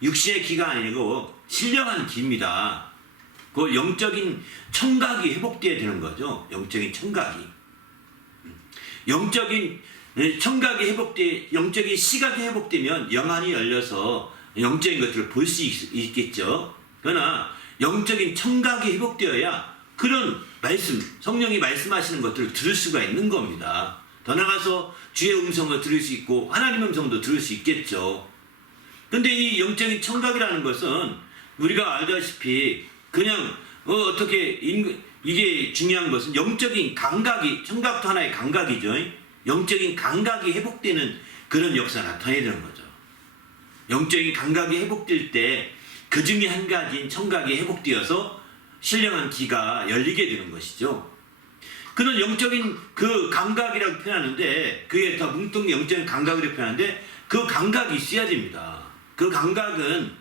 육신의 귀가 아니고 신령한 귀입니다. 그 영적인 청각이 회복되어야 되는 거죠. 영적인 청각이. 영적인 청각이 영적인 시각이 회복되면 영안이 열려서 영적인 것들을 볼 수 있겠죠. 그러나 영적인 청각이 회복되어야 그런 말씀, 성령이 말씀하시는 것들을 들을 수가 있는 겁니다. 더 나아가서 주의 음성을 들을 수 있고 하나님의 음성도 들을 수 있겠죠. 근데 이 영적인 청각이라는 것은 우리가 알다시피 그냥 어떻게 이게 중요한 것은 영적인 감각이, 청각도 하나의 감각이죠. 영적인 감각이 회복되는 그런 역사가 나타나야 되는 거죠. 영적인 감각이 회복될 때 그 중에 한 가지인 청각이 회복되어서 신령한 귀가 열리게 되는 것이죠. 그런 영적인 그 감각이라고 표현하는데, 그게 더 뭉뚱 영적인 감각이라고 표현하는데, 그 감각이 있어야 됩니다. 그 감각은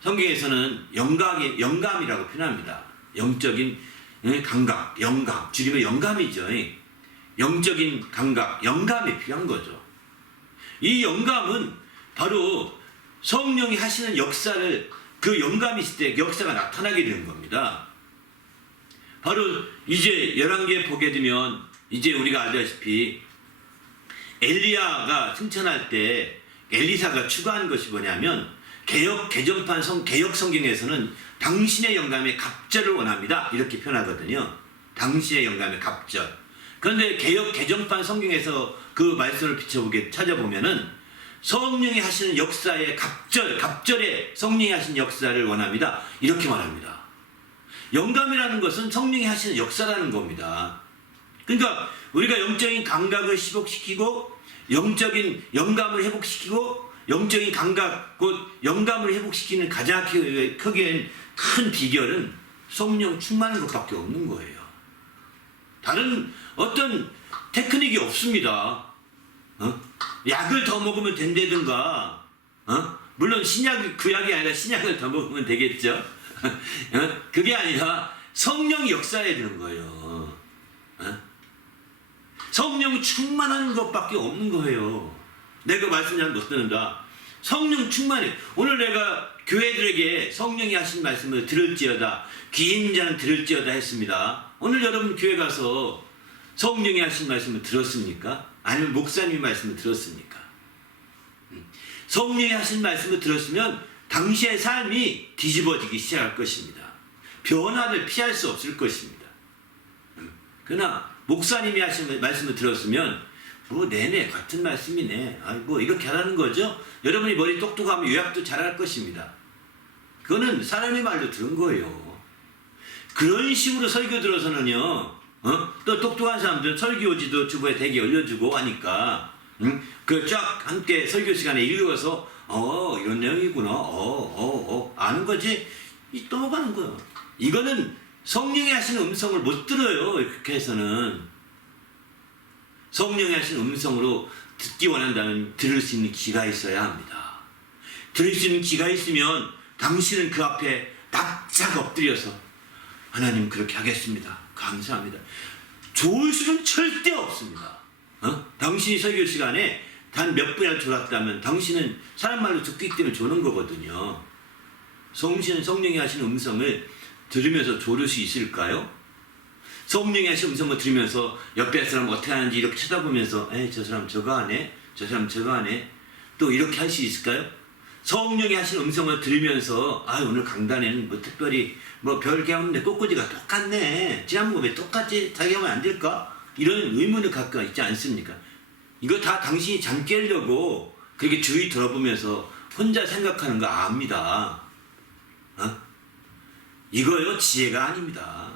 성경에서는 영감이라고 표현합니다. 영적인 감각, 영감, 줄이면 영감이죠. 영적인 감각, 영감이 필요한 거죠. 이 영감은 바로 성령이 하시는 역사를, 그 영감이 있을 때 역사가 나타나게 되는 겁니다. 바로 이제 열왕기에 보게 되면 이제 우리가 알다시피 엘리야가 승천할 때 엘리사가 추구한 것이 뭐냐면, 개혁 성경에서는 당신의 영감의 갑절을 원합니다, 이렇게 표현하거든요. 당신의 영감의 갑절. 그런데 개정판 성경에서 그 말씀을 찾아보면은 성령이 하시는 역사의 갑절에 성령이 하시는 역사를 원합니다, 이렇게 말합니다. 영감이라는 것은 성령이 하시는 역사라는 겁니다. 그러니까 우리가 영적인 감각을 회복시키고, 영적인 영감을 회복시키고, 영적인 감각, 곧 영감을 회복시키는 가장 크게 큰 비결은 성령 충만한 것밖에 없는 거예요. 다른 어떤 테크닉이 없습니다. 약을 더 먹으면 된다든가, 물론 구약이 아니라 신약을 더 먹으면 되겠죠. 그게 아니라 성령이 역사해야 되는 거예요. 성령 충만한 것밖에 없는 거예요. 내가 말씀 잘 못 듣는다. 성령 충만해. 오늘 내가 교회들에게 성령이 하신 말씀을 들을지어다, 귀인 자는 들을지어다 했습니다. 오늘 여러분 교회 가서 성령이 하신 말씀을 들었습니까? 아니면 목사님이 말씀을 들었습니까? 성령이 하신 말씀을 들었으면 당시의 삶이 뒤집어지기 시작할 것입니다. 변화를 피할 수 없을 것입니다. 그러나 목사님이 하신 말씀을 들었으면 내내 같은 말씀이네, 이렇게 하라는 거죠. 여러분이 머리 똑똑하면 요약도 잘할 것입니다. 그거는 사람의 말로 들은 거예요. 그런 식으로 설교 들어서는요, 또 똑똑한 사람들은 설교지도 주부에 대게 올려주고 하니까, 그 쫙 함께 설교 시간에 읽어서 이런 내용이구나, 아는 거지, 또 넘어가는 거예요. 이거는 성령이 하시는 음성을 못 들어요. 그렇게 해서는 성령이 하시는 음성으로 듣기 원한다면 들을 수 있는 귀가 있어야 합니다. 들을 수 있는 귀가 있으면 당신은 그 앞에 납작 엎드려서 하나님 그렇게 하겠습니다, 감사합니다, 좋을 수는 절대 없습니다. 당신이 설교 시간에 단 몇 분이라도 졸았다면 당신은 사람 말로 듣기 때문에 조는 거거든요. 성령이 하시는 음성을 들으면서 조를 수 있을까요? 성령이 하시는 음성을 들으면서 옆에 사람 어떻게 하는지 이렇게 쳐다보면서 저 사람 저거 하네, 저 사람 저거 하네, 또 이렇게 할 수 있을까요? 성령이 하시는 음성을 들으면서 오늘 강단에는 특별히 별게 없는데 꽃꽂이가 똑같네, 지난번 왜 똑같지, 자기 하면 안 될까? 이런 의문을 갖고 있지 않습니까? 이거 다 당신이 잠 깨려고 그렇게 주의 들어보면서 혼자 생각하는 거 압니다. 이거요 지혜가 아닙니다.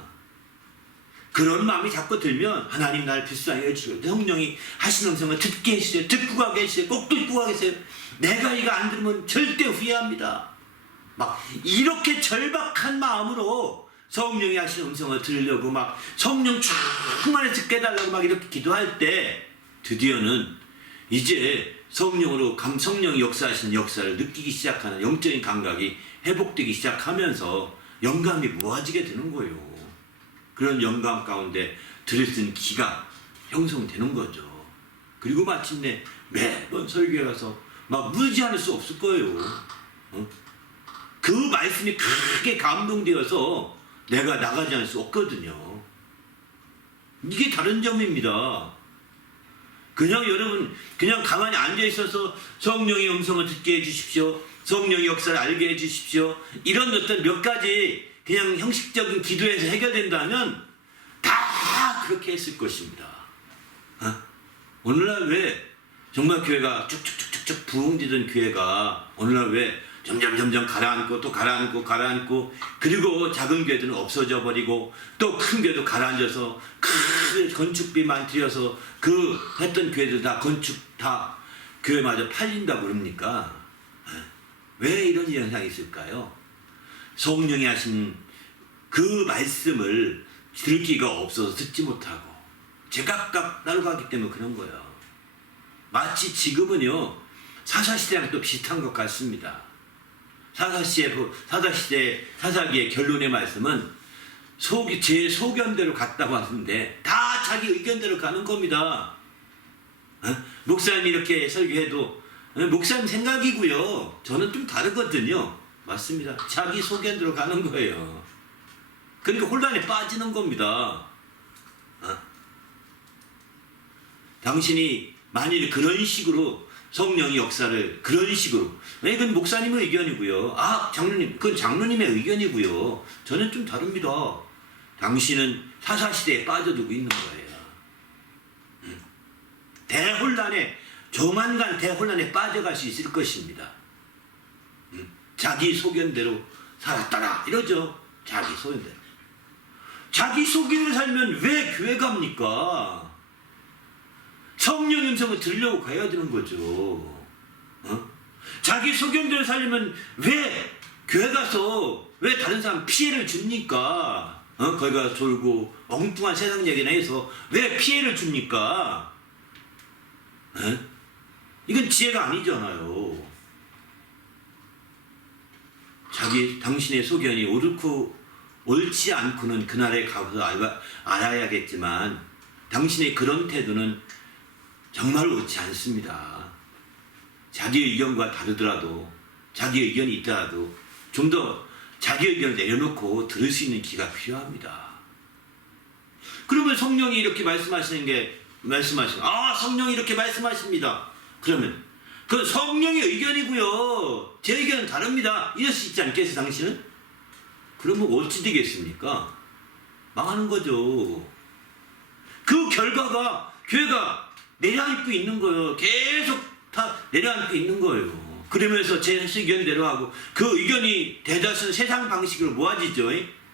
그런 마음이 자꾸 들면 하나님 날 불쌍히 여주시고 성령이 하시는 음성을 듣게 해주세요, 듣고 가게 해주세요, 꼭 듣고 가게 해주세요, 내가 이거 안 들으면 절대 후회합니다. 이렇게 절박한 마음으로 성령이 하시는 음성을 들으려고 성령 충만해서 깨달라고 이렇게 기도할 때 드디어는 이제 성령이 역사하시는 역사를 느끼기 시작하는 영적인 감각이 회복되기 시작하면서 영감이 모아지게 되는 거예요. 그런 영감 가운데 들을 수 있는 귀가 형성되는 거죠. 그리고 마침내 매번 설교에 가서 무지할 수 없을 거예요. 그 말씀이 크게 감동되어서 내가 나가지 않을 수 없거든요. 이게 다른 점입니다. 여러분 그냥 가만히 앉아있어서 성령의 음성을 듣게 해주십시오, 성령의 역사를 알게 해주십시오, 이런 어떤 몇 가지 그냥 형식적인 기도에서 해결된다면 다 그렇게 했을 것입니다. 오늘날 왜 정말 교회가 쭉쭉쭉쭉 부흥되던 교회가 오늘날 왜 점점 가라앉고 또 가라앉고 그리고 작은 교회들은 없어져 버리고 또 큰 교회도 가라앉아서 큰 건축비만 들여서 그 했던 교회들 다 건축 다 교회마저 팔린다고 그럽니까? 왜 이런 현상이 있을까요? 성령이 하신 그 말씀을 들을 기가 없어서 듣지 못하고 제각각 따로 가기 때문에 그런 거예요. 마치 지금은요 사사시대랑 또 비슷한 것 같습니다. 사사기의 결론의 말씀은 제 소견대로 갔다고 하는데 다 자기 의견대로 가는 겁니다. 목사님이 이렇게 설교해도 목사님 생각이고요. 저는 좀 다르거든요. 맞습니다. 자기 소견대로 가는 거예요. 그러니까 혼란에 빠지는 겁니다. 당신이 만일 그런 식으로 성령의 역사를 그런 식으로 그건 목사님의 의견이고요. 장로님 그건 장로님의 의견이고요. 저는 좀 다릅니다. 당신은 사사시대에 빠져들고 있는 거예요. 대혼란에 조만간 대혼란에 빠져갈 수 있을 것입니다. 자기 소견대로 살았다라 이러죠. 자기 소견대로. 자기 소견대로 살면 왜 교회 갑니까? 성령 음성을 들으려고 가야 되는 거죠. 자기 소견대로 살려면 왜 교회 가서 왜 다른 사람 피해를 줍니까? 거기 가서 졸고 엉뚱한 세상 얘기나 해서 왜 피해를 줍니까? 이건 지혜가 아니잖아요. 당신의 소견이 옳지 않고는 그날에 가서 알아야겠지만 당신의 그런 태도는 정말 옳지 않습니다. 자기 의견과 다르더라도 자기 의견이 있더라도 좀 더 자기 의견을 내려놓고 들을 수 있는 기가 필요합니다. 그러면 성령이 이렇게 성령이 이렇게 말씀하십니다. 그러면 그 성령의 의견이고요. 제 의견은 다릅니다. 이럴 수 있지 않겠어요, 당신은? 그러면 어찌 되겠습니까? 망하는 거죠. 그 결과가 교회가 내려앉고 있는 거예요. 계속 다 내려앉고 있는 거예요. 그러면서 제 의견대로 하고 그 의견이 대다수는 세상 방식으로 모아지죠.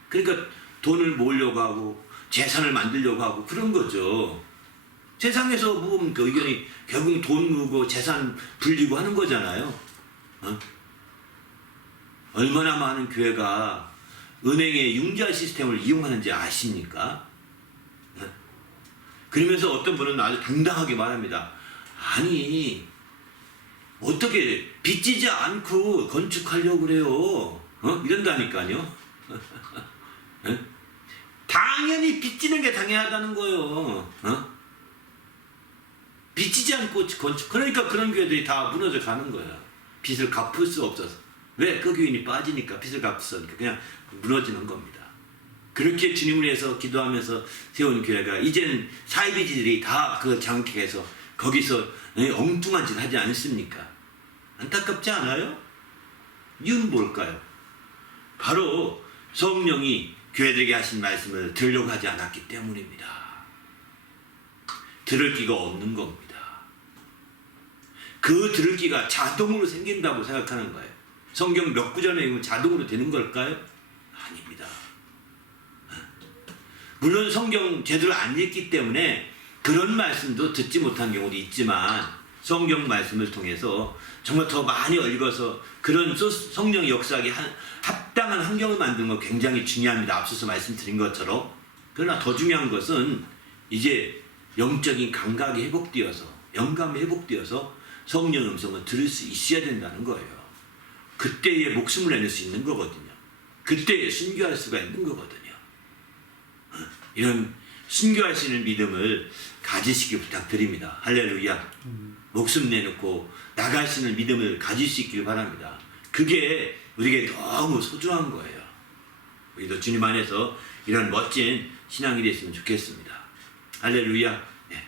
그러니까 돈을 모으려고 하고 재산을 만들려고 하고 그런 거죠. 세상에서 모으면 그 의견이 결국 돈 모으고 재산 불리고 하는 거잖아요. 얼마나 많은 교회가 은행의 융자 시스템을 이용하는지 아십니까? 그러면서 어떤 분은 아주 당당하게 말합니다. 아니 어떻게 빚지지 않고 건축하려고 그래요? 이런다니까요. 당연히 빚지는 게 당연하다는 거예요. 빚지지 않고 건축. 그러니까 그런 교회들이 다 무너져 가는 거예요. 빚을 갚을 수 없어서. 왜? 그 교인이 빠지니까 빚을 갚을 수 없으니까 그냥 무너지는 겁니다. 그렇게 주님을 위해서 기도하면서 세운 교회가 이제는 사이비지들이 다 그 장악해서 거기서 엉뚱한 짓 하지 않습니까? 안타깝지 않아요? 이유는 뭘까요? 바로 성령이 교회들에게 하신 말씀을 들으려고 하지 않았기 때문입니다. 들을 기가 없는 겁니다. 그 들을 기가 자동으로 생긴다고 생각하는 거예요. 성경 몇 구절에 읽으면 자동으로 되는 걸까요? 아닙니다. 물론 성경 제대로 안 읽기 때문에 그런 말씀도 듣지 못한 경우도 있지만 성경 말씀을 통해서 정말 더 많이 읽어서 그런 성령의 역사하기 합당한 환경을 만드는 거 굉장히 중요합니다. 앞서서 말씀드린 것처럼. 그러나 더 중요한 것은 이제 영적인 감각이 회복되어서 영감이 회복되어서 성령 음성을 들을 수 있어야 된다는 거예요. 그때에 목숨을 내낼 수 있는 거거든요. 그때에 순교할 수가 있는 거거든요. 이런 순교할 수 있는 믿음을 가지시기 부탁드립니다. 할렐루야. 목숨 내놓고 나갈 수 있는 믿음을 가질 수 있길 바랍니다. 그게 우리에게 너무 소중한 거예요. 우리도 주님 안에서 이런 멋진 신앙이 됐으면 좋겠습니다. 할렐루야. 네.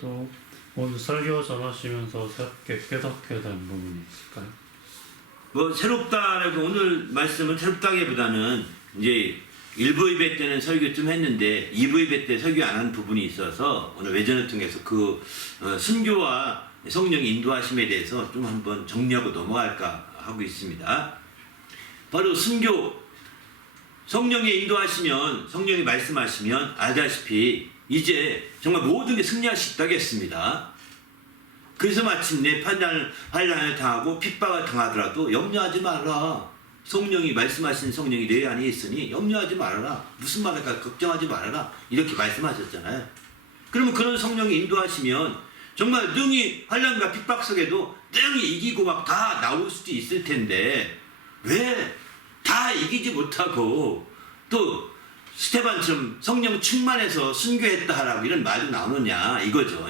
또 오늘 설교 전하시면서 새롭게 깨닫게 된 부분이 있을까요? 새롭다라고 오늘 말씀은 새롭다기보다는 이제 1부 예배 때는 설교 좀 했는데 2부 예배 때 설교 안 한 부분이 있어서 오늘 외전을 통해서 그 순교와 성령의 인도하심에 대해서 좀 한번 정리하고 넘어갈까 하고 있습니다. 바로 순교, 성령이 인도하시면, 성령이 말씀하시면 알다시피 이제 정말 모든 게 승리할 수 있다겠습니다. 그래서 마침내 환난을 당하고 핍박을 당하더라도 염려하지 말아라. 성령이 말씀하신 성령이 내 안에 있으니 염려하지 말아라. 무슨 말할까 걱정하지 말아라. 이렇게 말씀하셨잖아요. 그러면 그런 성령이 인도하시면 정말 능히 환난과 핍박 속에도 능히 이기고 막 다 나올 수도 있을 텐데 왜 다 이기지 못하고 또 스테반처럼 성령 충만해서 순교했다라고 이런 말도 나오느냐 이거죠.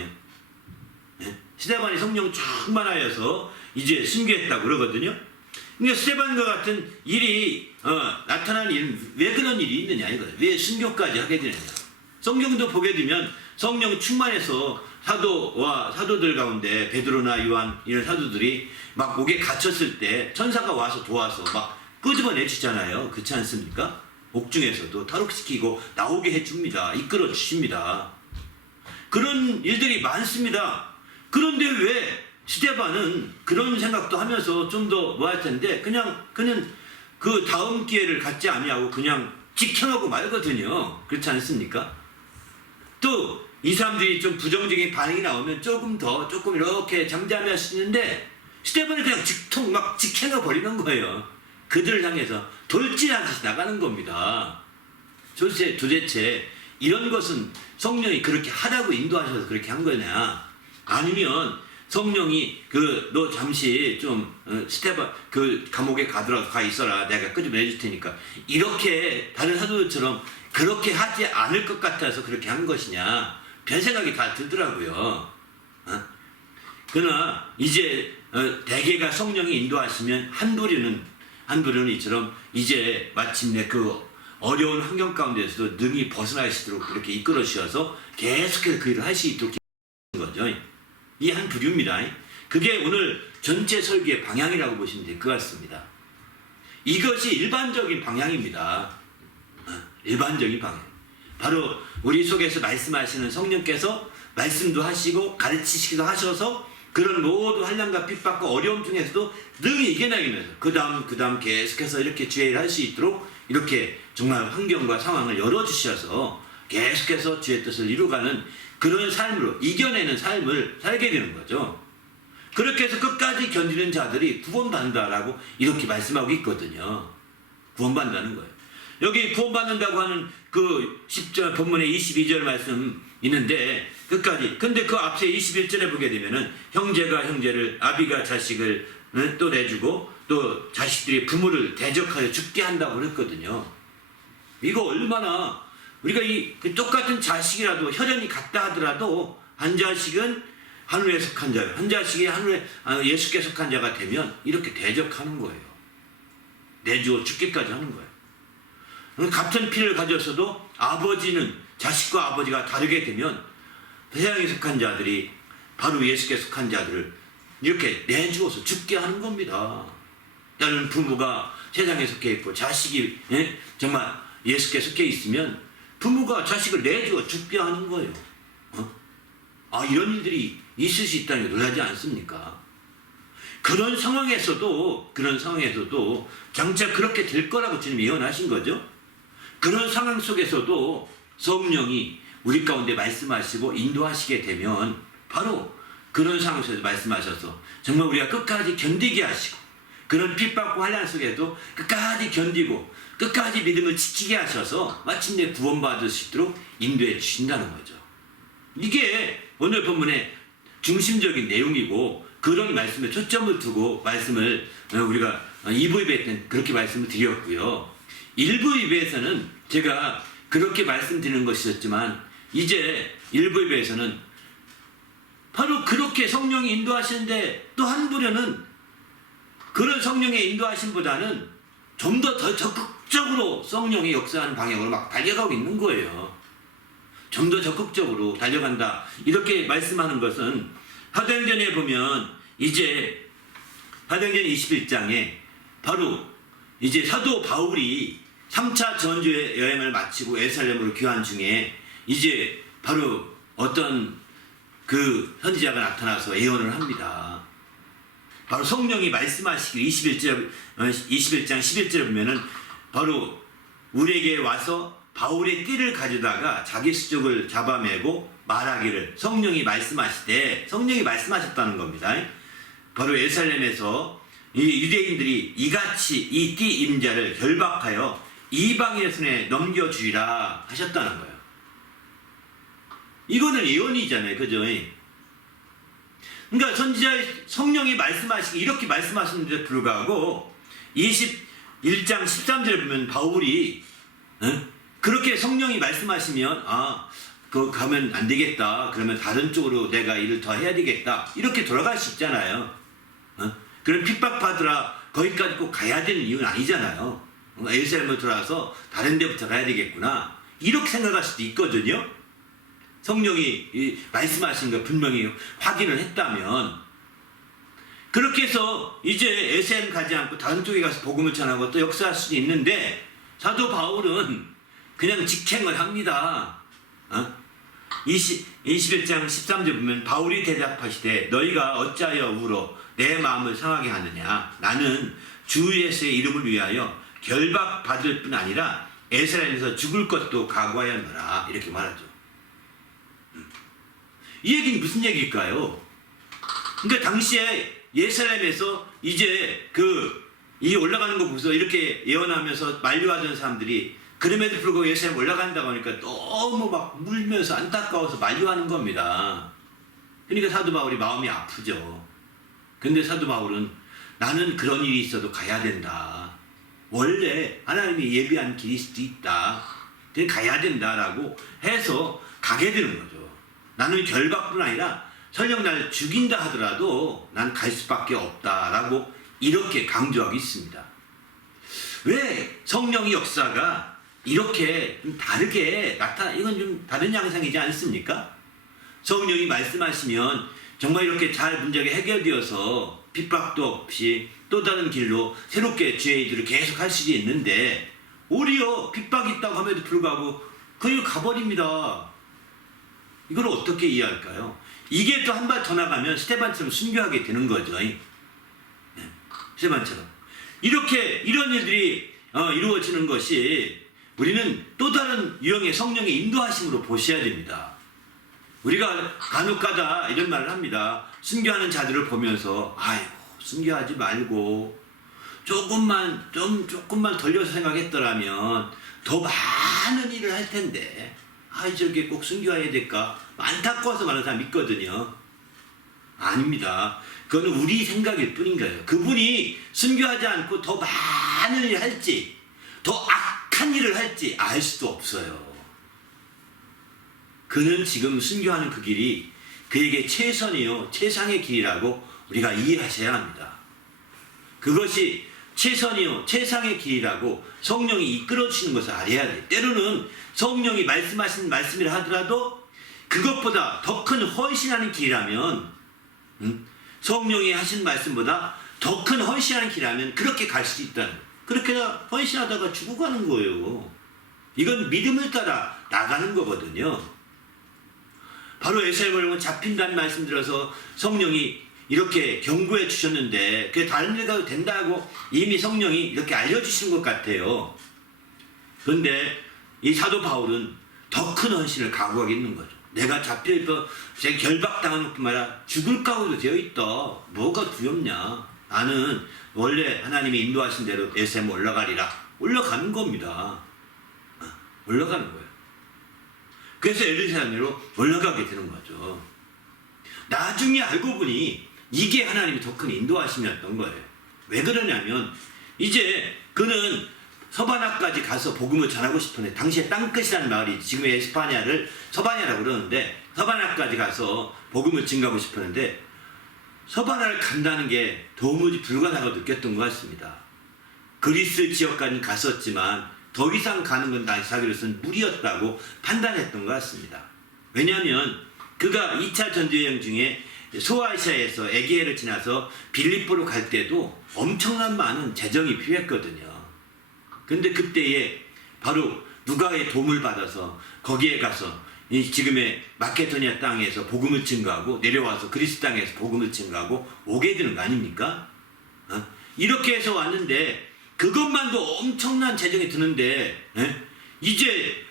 네? 스테반이 성령 충만하여서 이제 순교했다고 그러거든요. 그러니까 스테반과 같은 일이 나타나는 일은 왜 그런 일이 있느냐 이거예요. 왜 순교까지 하게 되느냐. 성경도 보게 되면 성령 충만해서 사도와 사도들 가운데 베드로나 요한 이런 사도들이 막 목에 갇혔을 때 천사가 와서 도와서 막 끄집어내주잖아요. 그렇지 않습니까? 옥중에서도 탈옥시키고 나오게 해줍니다. 이끌어 주십니다. 그런 일들이 많습니다. 그런데 왜 스데반은 그런 생각도 하면서 좀 더 뭐 할 텐데 그냥 그 다음 기회를 갖지 아니하고 그냥 직행하고 말거든요. 그렇지 않습니까? 또 이 사람들이 좀 부정적인 반응이 나오면 조금 이렇게 잠잠할 수 있는데 스데반이 그냥 직통 막 직행해 버리는 거예요. 그들을 향해서 돌진하듯이 나가는 겁니다. 도대체 이런 것은 성령이 그렇게 하라고 인도하셔서 그렇게 한 거냐? 아니면 성령이 너 잠시 좀 스테반 감옥에 가더라도 가 있어라. 내가 끄집어내줄 테니까 이렇게 다른 사도들처럼 그렇게 하지 않을 것 같아서 그렇게 한 것이냐? 별 생각이 다 들더라고요. 그러나 이제 대개가 성령이 인도하시면 한 부류는 이처럼 이제 마침내 그 어려운 환경 가운데서도 능히 벗어나시도록 그렇게 이끌어 주셔서 계속해서 그 일을 할 수 있도록 하는 거죠. 이 한 부류입니다. 그게 오늘 전체 설교의 방향이라고 보시면 될 것 같습니다. 이것이 일반적인 방향입니다. 일반적인 방향. 바로 우리 속에서 말씀하시는 성령께서 말씀도 하시고 가르치시기도 하셔서 그런 모든 환난과 핍박과 어려움 중에서도 능히 이겨내면서 그 다음 계속해서 이렇게 주의 일을 할 수 있도록 이렇게 정말 환경과 상황을 열어주셔서 계속해서 주의 뜻을 이루가는 그런 삶으로 이겨내는 삶을 살게 되는 거죠. 그렇게 해서 끝까지 견디는 자들이 구원받는다라고 이렇게 말씀하고 있거든요. 구원받는다는 거예요. 여기 구원받는다고 하는 그 10절 본문의 22절 말씀 있는데 끝까지. 근데 그 앞에 21절에 보게 되면은 형제가 형제를, 아비가 자식을 또 내주고 또 자식들이 부모를 대적하여 죽게 한다고 그랬거든요. 이거 얼마나 우리가 그 똑같은 자식이라도 혈연이 같다 하더라도 한 자식은 하늘에 속한 자요, 한 자식이 예수께 속한 자가 되면 이렇게 대적하는 거예요. 내주어 죽기까지 하는 거예요. 같은 피를 가졌어도 아버지는 자식과 아버지가 다르게 되면 세상에 속한 자들이 바로 예수께 속한 자들을 이렇게 내주어서 죽게 하는 겁니다. 다른 부모가 세상에 속해 있고 자식이 정말 예수께 속해 있으면 부모가 자식을 내주어 죽게 하는 거예요. 이런 일들이 있을 수 있다는 게 놀라지 않습니까? 그런 상황에서도 장차 그렇게 될 거라고 주님이 예언하신 거죠. 그런 상황 속에서도 성령이 우리 가운데 말씀하시고 인도하시게 되면 바로 그런 상황 속에서 말씀하셔서 정말 우리가 끝까지 견디게 하시고 그런 핍박과 환난 속에도 끝까지 견디고 끝까지 믿음을 지키게 하셔서 마침내 구원받을 수 있도록 인도해 주신다는 거죠. 이게 오늘 본문의 중심적인 내용이고 그런 말씀에 초점을 두고 말씀을 우리가 2부 예배 때는 그렇게 말씀을 드렸고요. 1부 예배에서는 제가 그렇게 말씀드리는 것이었지만 이제 1부 예배에서는 바로 그렇게 성령이 인도하시는데 또 한 부류는 그런 성령의 인도하심보다는 좀 더 적극적으로 성령이 역사하는 방향으로 막 달려가고 있는 거예요. 좀 더 적극적으로 달려간다. 이렇게 말씀하는 것은 사도행전에 보면 이제 사도행전 21장에 바로 이제 사도 바울이 3차 전주 여행을 마치고 예루살렘으로 귀환 중에 이제 바로 어떤 그 선지자가 나타나서 예언을 합니다. 바로 성령이 말씀하시길 21장 11절에 보면은 바로 우리에게 와서 바울의 띠를 가져다가 자기 수족을 잡아매고 말하기를 성령이 말씀하시되 성령이 말씀하셨다는 겁니다. 바로 예루살렘에서 이 유대인들이 이같이 이 띠 임자를 결박하여 이방인의 손에 넘겨주리라 하셨다는 거예요. 이거는 예언이잖아요. 그죠? 그러니까 선지자의 성령이 말씀하시기 이렇게 말씀하시는데 불구하고 21장 13절에 보면 바울이 그렇게 성령이 말씀하시면 그거 가면 안 되겠다. 그러면 다른 쪽으로 내가 일을 더 해야 되겠다. 이렇게 돌아갈 수 있잖아요. 그럼 핍박받으라 거기까지 꼭 가야 되는 이유는 아니잖아요. 예루살렘을 돌아와서 다른 데부터 가야 되겠구나. 이렇게 생각할 수도 있거든요. 성령이 말씀하신 거 분명히 확인을 했다면 그렇게 해서 이제 예루살렘 가지 않고 다른 쪽에 가서 복음을 전하고 또 역사할 수도 있는데 사도 바울은 그냥 직행을 합니다. 21장 13절 보면 바울이 대답하시되 너희가 어찌하여 울어 내 마음을 상하게 하느냐. 나는 주 예수의 이름을 위하여 결박받을 뿐 아니라 예루살렘에서 죽을 것도 각오하였노라. 이렇게 말하죠. 이 얘기는 무슨 얘기일까요? 그러니까 당시에 예루살렘에서 이제 이 올라가는 거 보고서 이렇게 예언하면서 만류하던 사람들이 그럼에도 불구하고 예루살렘 올라간다고 하니까 너무 막 울면서 안타까워서 만류하는 겁니다. 그러니까 사도 바울이 마음이 아프죠. 근데 사도 바울은 나는 그런 일이 있어도 가야 된다. 원래 하나님이 예비한 길일 수도 있다. 가야 된다라고 해서 가게 되는 거죠. 나는 결박뿐 아니라 설령 나를 죽인다 하더라도 난 갈 수밖에 없다라고 이렇게 강조하고 있습니다. 왜 성령의 역사가 이렇게 좀 다르게 이건 좀 다른 양상이지 않습니까? 성령이 말씀하시면 정말 이렇게 잘 문제가 해결되어서 핍박도 없이 또 다른 길로 새롭게 주의 일들을 계속 할 수도 있는데 오히려 핍박이 있다고 함에도 불구하고 그냥 가버립니다. 이걸 어떻게 이해할까요? 이게 또 한 발 더 나가면 스테반처럼 순교하게 되는 거죠. 스테반처럼. 이런 일들이 이루어지는 것이 우리는 또 다른 유형의 성령의 인도하심으로 보셔야 됩니다. 우리가 간혹가다 이런 말을 합니다. 순교하는 자들을 보면서 아이고 순교하지 말고 조금만 돌려서 생각했더라면 더 많은 일을 할 텐데 저게 꼭 순교해야 될까? 안타까워서 말하는 사람 있거든요. 아닙니다. 그건 우리 생각일 뿐인 거예요. 그분이 순교하지 않고 더 많은 일을 할지 더 악한 일을 할지 알 수도 없어요. 그는 지금 순교하는 그 길이 그에게 최선이요 최상의 길이라고 우리가 이해하셔야 합니다. 그것이 최선이요 최상의 길이라고 성령이 이끌어주시는 것을 알아야 돼. 때로는 성령이 말씀하신 말씀이라 하더라도 그것보다 더 큰 헌신하는 길이라면 성령이 하신 말씀보다 더 큰 헌신하는 길이라면 그렇게 갈 수 있다는 거예요. 그렇게 헌신하다가 죽어가는 거예요. 이건 믿음을 따라 나가는 거거든요. 바로 예루살렘을 잡힌다는 말씀 들어서 성령이 이렇게 경고해 주셨는데 그게 다른 데 가도 된다고 이미 성령이 이렇게 알려주신 것 같아요. 그런데 이 사도 바울은 더 큰 헌신을 각오하겠는 거죠. 내가 잡혀서 제가 결박당하는 뿐만 아니라 죽을 각오도 되어 있다. 뭐가 두렵냐. 나는 원래 하나님이 인도하신 대로 예루살렘 올라가리라. 올라가는 겁니다. 올라가는 거예요. 그래서 예루살렘으로 올라가게 되는 거죠. 나중에 알고 보니 이게 하나님이 더 큰 인도하심이었던 거예요. 왜 그러냐면 이제 그는 서바나까지 가서 복음을 전하고 싶은데 당시에 땅끝이라는 마을이 지금의 에스파냐를 서바냐라고 그러는데 서바나까지 가서 복음을 증가하고 싶었는데 서바나를 간다는 게 도무지 불가능하다고 느꼈던 것 같습니다. 그리스 지역까지 갔었지만 더 이상 가는 건 자기로서는 무리였다고 판단했던 것 같습니다. 왜냐하면 그가 2차 전도여행 중에 소아시아에서 에게해를 지나서 빌립보로 갈 때도 엄청난 많은 재정이 필요했거든요. 근데 그때에 바로 누가의 도움을 받아서 거기에 가서 이 지금의 마케도니아 땅에서 복음을 증거하고 내려와서 그리스 땅에서 복음을 증거하고 오게 되는 거 아닙니까? 이렇게 해서 왔는데 그것만도 엄청난 재정이 드는데 이제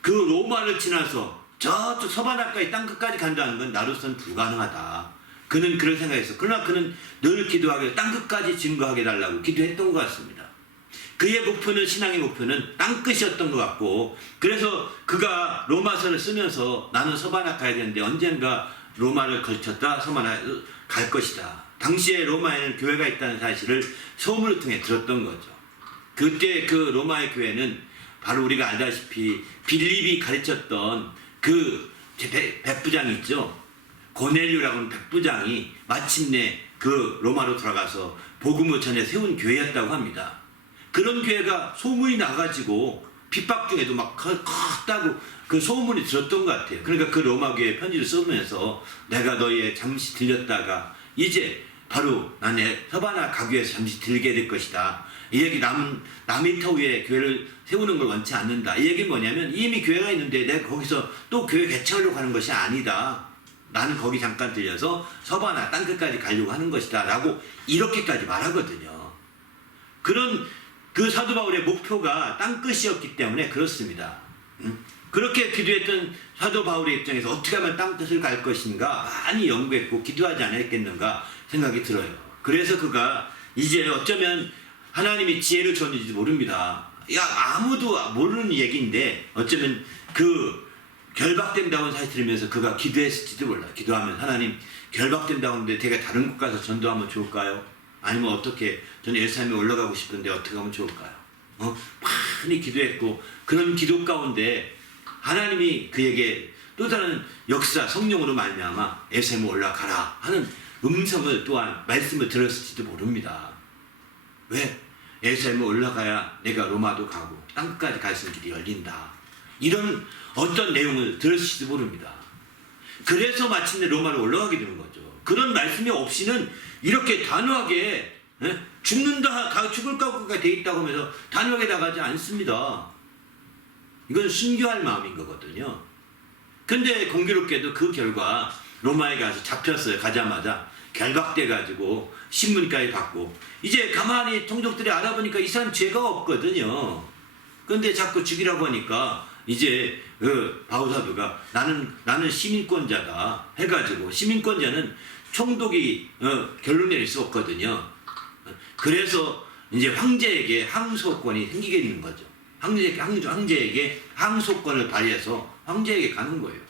그 로마를 지나서 저쪽 서바나까지 땅끝까지 간다는 건 나로서는 불가능하다. 그는 그런 생각했어. 그러나 그는 늘 기도하게 땅끝까지 증거하게 달라고 기도했던 것 같습니다. 그의 목표는 신앙의 목표는 땅끝이었던 것 같고 그래서 그가 로마서를 쓰면서 나는 서바나 가야 되는데 언젠가 로마를 걸쳤다 서바나 갈 것이다. 당시에 로마에는 교회가 있다는 사실을 소문을 통해 들었던 거죠. 그때 그 로마의 교회는 바로 우리가 알다시피 빌립이 가르쳤던 그 백부장 있죠. 고넬료라고 하는 백부장이 마침내 그 로마로 돌아가서 복음을 전해 세운 교회였다고 합니다. 그런 교회가 소문이 나가지고 핍박 중에도 막 컸다고 그 소문이 들었던 것 같아요. 그러니까 그 로마 교회 편지를 써보면서 내가 너희에 잠시 들렸다가 이제 바로 나는 서바나 가교에서 잠시 들게 될 것이다. 이 얘기 남의 터 위에 교회를 세우는 걸 원치 않는다. 이 얘기는 뭐냐면 이미 교회가 있는데 내가 거기서 또 교회 개척하려고 하는 것이 아니다. 나는 거기 잠깐 들려서 서바나 땅끝까지 가려고 하는 것이다. 라고 이렇게까지 말하거든요. 그런 그 사도 바울의 목표가 땅끝이었기 때문에 그렇습니다. 그렇게 기도했던 사도 바울의 입장에서 어떻게 하면 땅끝을 갈 것인가 많이 연구했고 기도하지 않았겠는가 생각이 들어요. 그래서 그가 이제 어쩌면 하나님이 지혜를 줬는지 모릅니다. 야 아무도 모르는 얘기인데 어쩌면 그 결박된다고 사실 들으면서 그가 기도했을지도 몰라요. 기도하면 하나님 결박된다고 하는데 제가 다른 곳 가서 전도하면 좋을까요? 아니면 어떻게 저는 예루살렘에 올라가고 싶은데 어떻게 하면 좋을까요? 많이 기도했고 그런 기도 가운데 하나님이 그에게 또 다른 역사 성령으로 말미암아 예루살렘에 올라가라 하는 음성을 또한 말씀을 들었을지도 모릅니다. 왜? 예루살렘에 올라가야 내가 로마도 가고 땅끝까지 갈 수 있는 길이 열린다. 이런 어떤 내용을 들었을지도 모릅니다. 그래서 마침내 로마로 올라가게 되는 거죠. 그런 말씀이 없이는 이렇게 단호하게 죽는다, 죽을 각오가 돼 있다고 하면서 단호하게 나가지 않습니다. 이건 순교할 마음인 거거든요. 근데 공교롭게도 그 결과 로마에 가서 잡혔어요. 가자마자 결박돼가지고 신문까지 받고 이제 가만히 통독들이 알아보니까 이 사람 죄가 없거든요. 근데 자꾸 죽이라고 하니까 이제 그 바울사도가 나는 시민권자다 해가지고 시민권자는 총독이 결론 내릴 수 없거든요. 그래서 이제 황제에게 항소권이 생기게 되는 거죠. 황제에게 항소권을 발휘해서 황제에게 가는 거예요.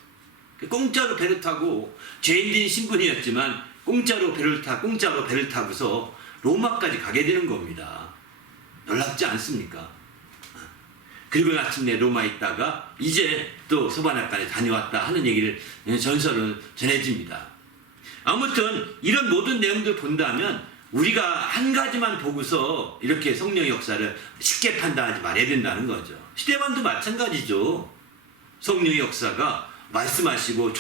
공짜로 배를 타고 죄인된 신분이었지만 공짜로 배를 타고서 로마까지 가게 되는 겁니다. 놀랍지 않습니까? 그리고 마침내 로마에 있다가 이제 또 서바나까지 다녀왔다 하는 얘기를 전설은 전해집니다. 아무튼 이런 모든 내용들 본다면 우리가 한 가지만 보고서 이렇게 성령의 역사를 쉽게 판단하지 말아야 된다는 거죠. 스데반도 마찬가지죠. 성령의 역사가 말씀하시고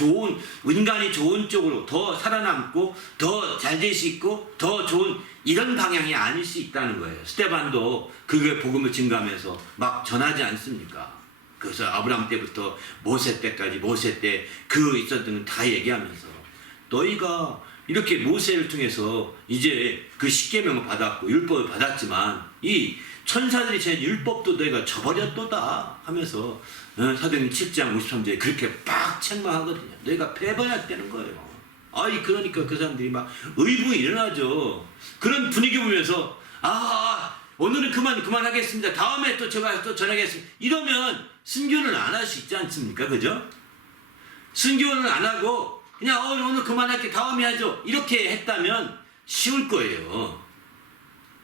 인간이 좋은 쪽으로 더 살아남고 더 잘 될 수 있고 더 좋은 이런 방향이 아닐 수 있다는 거예요. 스데반도 그게 복음을 증가하면서 막 전하지 않습니까? 그래서 아브라함 때부터 모세 때까지 모세 때 그 있었던 다 얘기하면서 너희가 이렇게 모세를 통해서 이제 그 십계명을 받았고 율법을 받았지만 이 천사들이 제 율법도 너희가 저버렸도다 하면서 사도행전 7장 53절에 그렇게 빡 책망하거든요. 너희가 패배했다는 거예요. 아이 그러니까 그 사람들이 막 의부가 일어나죠. 그런 분위기 보면서 오늘은 그만하겠습니다. 다음에 또 제가 또 전하겠습니다. 이러면 순교는 안 할 수 있지 않습니까? 그죠? 순교는 안 하고 그냥 오늘 그만할게 다음에 하죠. 이렇게 했다면 쉬울 거예요.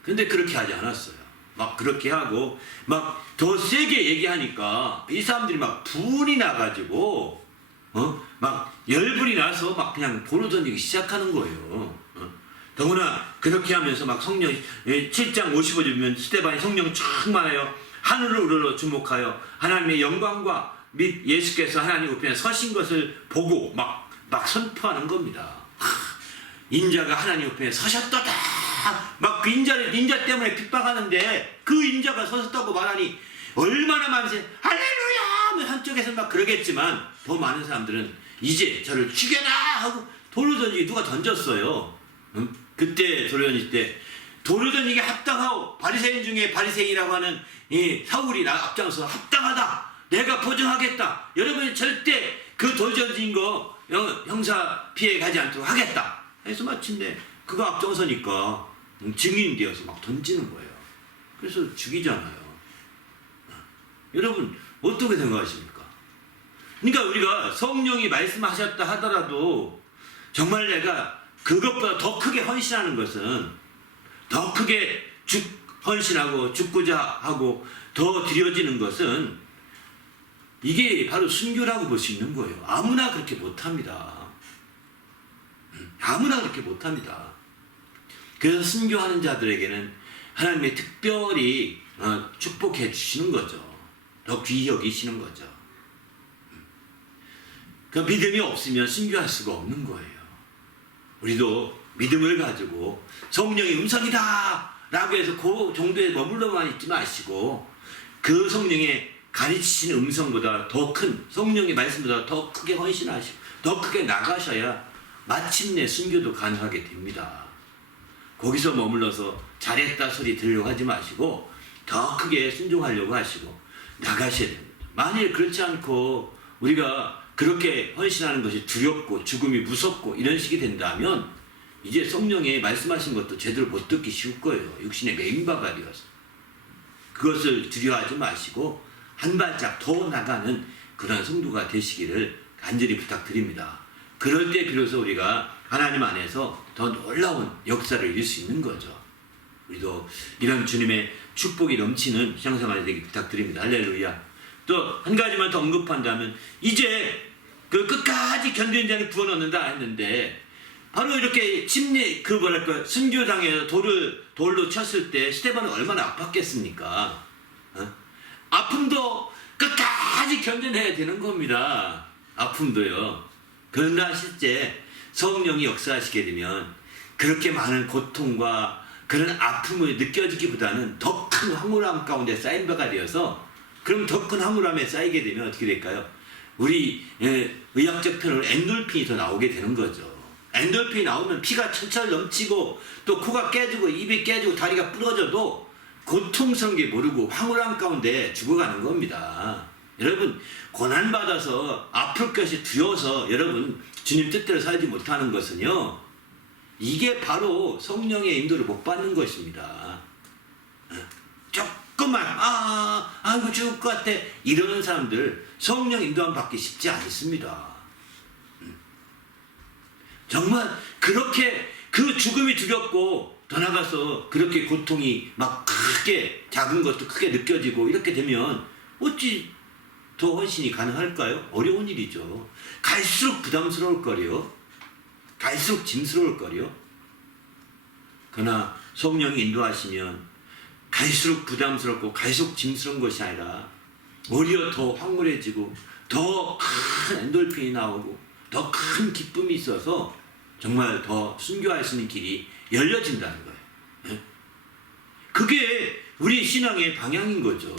근데 그렇게 하지 않았어요. 막 그렇게 하고 막 더 세게 얘기하니까 이 사람들이 막 분이 나가지고 막 열불이 나서 막 그냥 돌을 던지기 시작하는 거예요. 더구나 그렇게 하면서 막 성령 7장 55절 보면 스데반이 성령 충만하여 하늘을 우러러 주목하여 하나님의 영광과 및 예수께서 하나님 우편에 서신 것을 보고 막 선포하는 겁니다. 인자가 하나님 우편에 서셨도다. 막 그 인자 때문에 핍박하는데 그 인자가 서셨다고 말하니 얼마나 만세 할렐루야 한쪽에서 막 그러겠지만 더 많은 사람들은 이제 저를 죽여라 하고 돌을 던지기 누가 던졌어요. 응? 그때 돌을 던질 때 돌을 던지기 합당하고 바리새인 중에 바리새인이라고 하는 이 사울이 앞장서 합당하다. 내가 보증하겠다. 여러분이 절대 그 돌 던진 거 형사 피해 가지 않도록 하겠다. 해서 마침내 그거 앞장서니까 증인이 되어서 막 던지는 거예요. 그래서 죽이잖아요. 여러분 어떻게 생각하십니까? 그러니까 우리가 성령이 말씀하셨다 하더라도 정말 내가 그것보다 더 크게 헌신하는 것은 더 크게 헌신하고 죽고자 하고 더 드려지는 것은 이게 바로 순교라고 볼 수 있는 거예요. 아무나 그렇게 못합니다. 아무나 그렇게 못합니다. 그래서 순교하는 자들에게는 하나님이 특별히 축복해 주시는 거죠. 더 귀히 여기시는 거죠. 그 믿음이 없으면 순교할 수가 없는 거예요. 우리도 믿음을 가지고 성령의 음성이다 라고 해서 그 정도에 머물러만 있지 마시고 그 성령의 가르치시는 음성보다 더 큰 성령의 말씀보다 더 크게 헌신하시고 더 크게 나가셔야 마침내 순교도 가능하게 됩니다. 거기서 머물러서 잘했다 소리 들으려고 하지 마시고 더 크게 순종하려고 하시고 나가셔야 됩니다. 만일 그렇지 않고 우리가 그렇게 헌신하는 것이 두렵고 죽음이 무섭고 이런 식이 된다면 이제 성령이 말씀하신 것도 제대로 못 듣기 쉬울 거예요. 육신의 메인바가 되어서. 그것을 두려워하지 마시고 한 발짝 더 나가는 그런 성도가 되시기를 간절히 부탁드립니다. 그럴 때 비로소 우리가 하나님 안에서 더 놀라운 역사를 이룰 수 있는 거죠. 우리도 이런 주님의 축복이 넘치는 신앙생활이 되기 부탁드립니다. 할렐루야. 또 한 가지만 더 언급한다면 이제 그 끝까지 견디는 자는 구원 얻는다 했는데 바로 이렇게 순교당해서 돌로 쳤을 때 스데반은 얼마나 아팠겠습니까? 아픔도 끝까지 견뎌내야 되는 겁니다. 아픔도요. 그러나 실제 성령이 역사하시게 되면 그렇게 많은 고통과 그런 아픔을 느껴지기보다는 더 큰 황홀함 가운데 쌓인 바가 되어서 그럼 더 큰 황홀함에 쌓이게 되면 어떻게 될까요? 우리 의학적 표현으로 엔돌핀이 더 나오게 되는 거죠. 엔돌핀이 나오면 피가 철철 넘치고 또 코가 깨지고 입이 깨지고 다리가 부러져도 고통스러운 게 모르고 황홀함 가운데 죽어가는 겁니다. 여러분 고난받아서 아플 것이 두려워서 여러분 주님 뜻대로 살지 못하는 것은요 이게 바로 성령의 인도를 못 받는 것입니다. 조금만 이거 죽을 것 같아 이러는 사람들 성령 인도함 받기 쉽지 않습니다. 정말 그렇게 그 죽음이 두렵고 더 나가서 그렇게 고통이 막 크게 작은 것도 크게 느껴지고 이렇게 되면 어찌 더 헌신이 가능할까요? 어려운 일이죠. 갈수록 부담스러울 거요. 갈수록 짐스러울 거요. 그러나 성령이 인도하시면 갈수록 부담스럽고 갈수록 짐스러운 것이 아니라 오히려 더 황홀해지고 더 큰 엔돌핀이 나오고 더 큰 기쁨이 있어서 정말 더 순교할 수 있는 길이 열려진다는 거예요. 그게 우리 신앙의 방향인 거죠.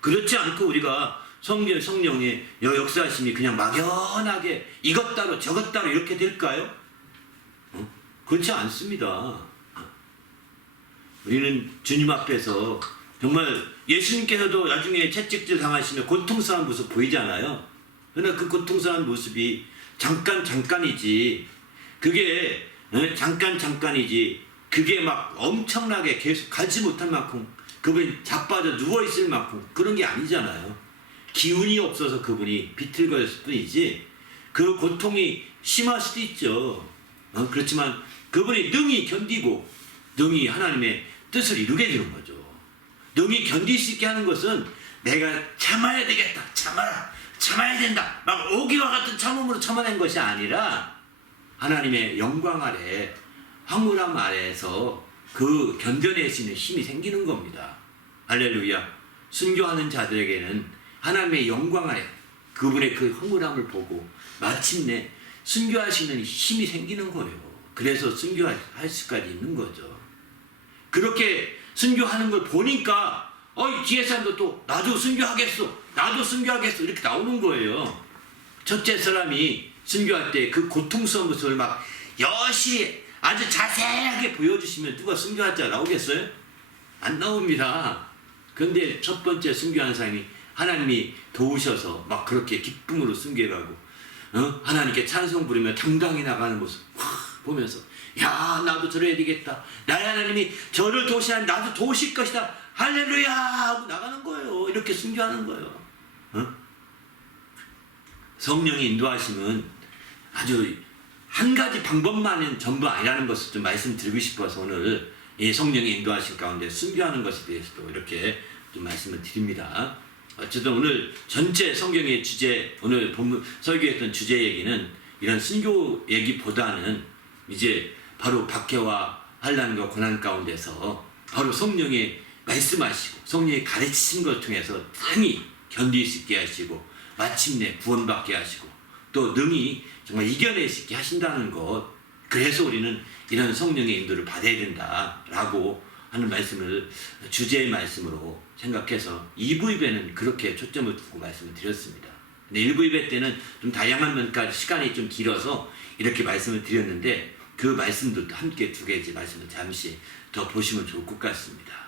그렇지 않고 우리가 성령의 역사하심이 그냥 막연하게 이것 따로 저것 따로 이렇게 될까요? 그렇지 않습니다. 우리는 주님 앞에서 정말 예수님께서도 나중에 채찍질 당하시며 고통스러운 모습 보이잖아요. 그러나 그 고통스러운 모습이 잠깐이지 그게 잠깐이지 그게 막 엄청나게 계속 가지 못할 만큼 그분이 자빠져 누워있을 만큼 그런 게 아니잖아요. 기운이 없어서 그분이 비틀거렸을 뿐이지 그 고통이 심할 수도 있죠. 그렇지만 그분이 능히 견디고 능히 하나님의 뜻을 이루게 되는 거죠. 능히 견딜 수 있게 하는 것은 내가 참아야 되겠다. 참아야 된다. 막 오기와 같은 참음으로 참아낸 것이 아니라 하나님의 영광 아래 황홀함 아래에서 그 견뎌내시는 힘이 생기는 겁니다. 할렐루야. 순교하는 자들에게는 하나님의 영광 아래 그분의 그 황홀함을 보고 마침내 순교할 수 있는 힘이 생기는 거예요. 그래서 순교할 수까지 있는 거죠. 그렇게 순교하는 걸 보니까 뒤에 사람도 또 나도 순교하겠어, 나도 순교하겠어 이렇게 나오는 거예요. 첫째 사람이 순교할 때 그 고통스러운 모습을 막 여실히 아주 자세하게 보여주시면 누가 순교할 자 나오겠어요? 안 나옵니다. 그런데 첫 번째 순교한 사람이 하나님이 도우셔서 막 그렇게 기쁨으로 순교하고 하나님께 찬송 부르며 당당히 나가는 모습 보면서 야 나도 저래야 되겠다. 나의 하나님이 저를 도우시면 나도 도우실 것이다. 할렐루야 하고 나가는 거예요. 이렇게 순교하는 거예요. 성령의 인도하심은 아주 한 가지 방법만은 전부 아니라는 것을 좀 말씀드리고 싶어서 오늘 이 성령의 인도하심 가운데 순교하는 것에 대해서도 이렇게 좀 말씀을 드립니다. 어쨌든 오늘 전체 성경의 주제, 오늘 본문 설교했던 주제 얘기는 이런 순교 얘기보다는 이제 바로 박해와 환난과 고난 가운데서 바로 성령의 말씀하시고 성령의 가르치신 걸 통해서 능히 견딜 수 있게 하시고 마침내 구원받게 하시고 또 능히 정말 이겨낼 수 있게 하신다는 것, 그래서 우리는 이런 성령의 인도를 받아야 된다라고 하는 말씀을 주제의 말씀으로 생각해서 2부 예배는 그렇게 초점을 두고 말씀을 드렸습니다. 근데 1부 예배 때는 좀 다양한 면까지 시간이 좀 길어서 이렇게 말씀을 드렸는데 그 말씀도 함께 두 개의 말씀을 잠시 더 보시면 좋을 것 같습니다.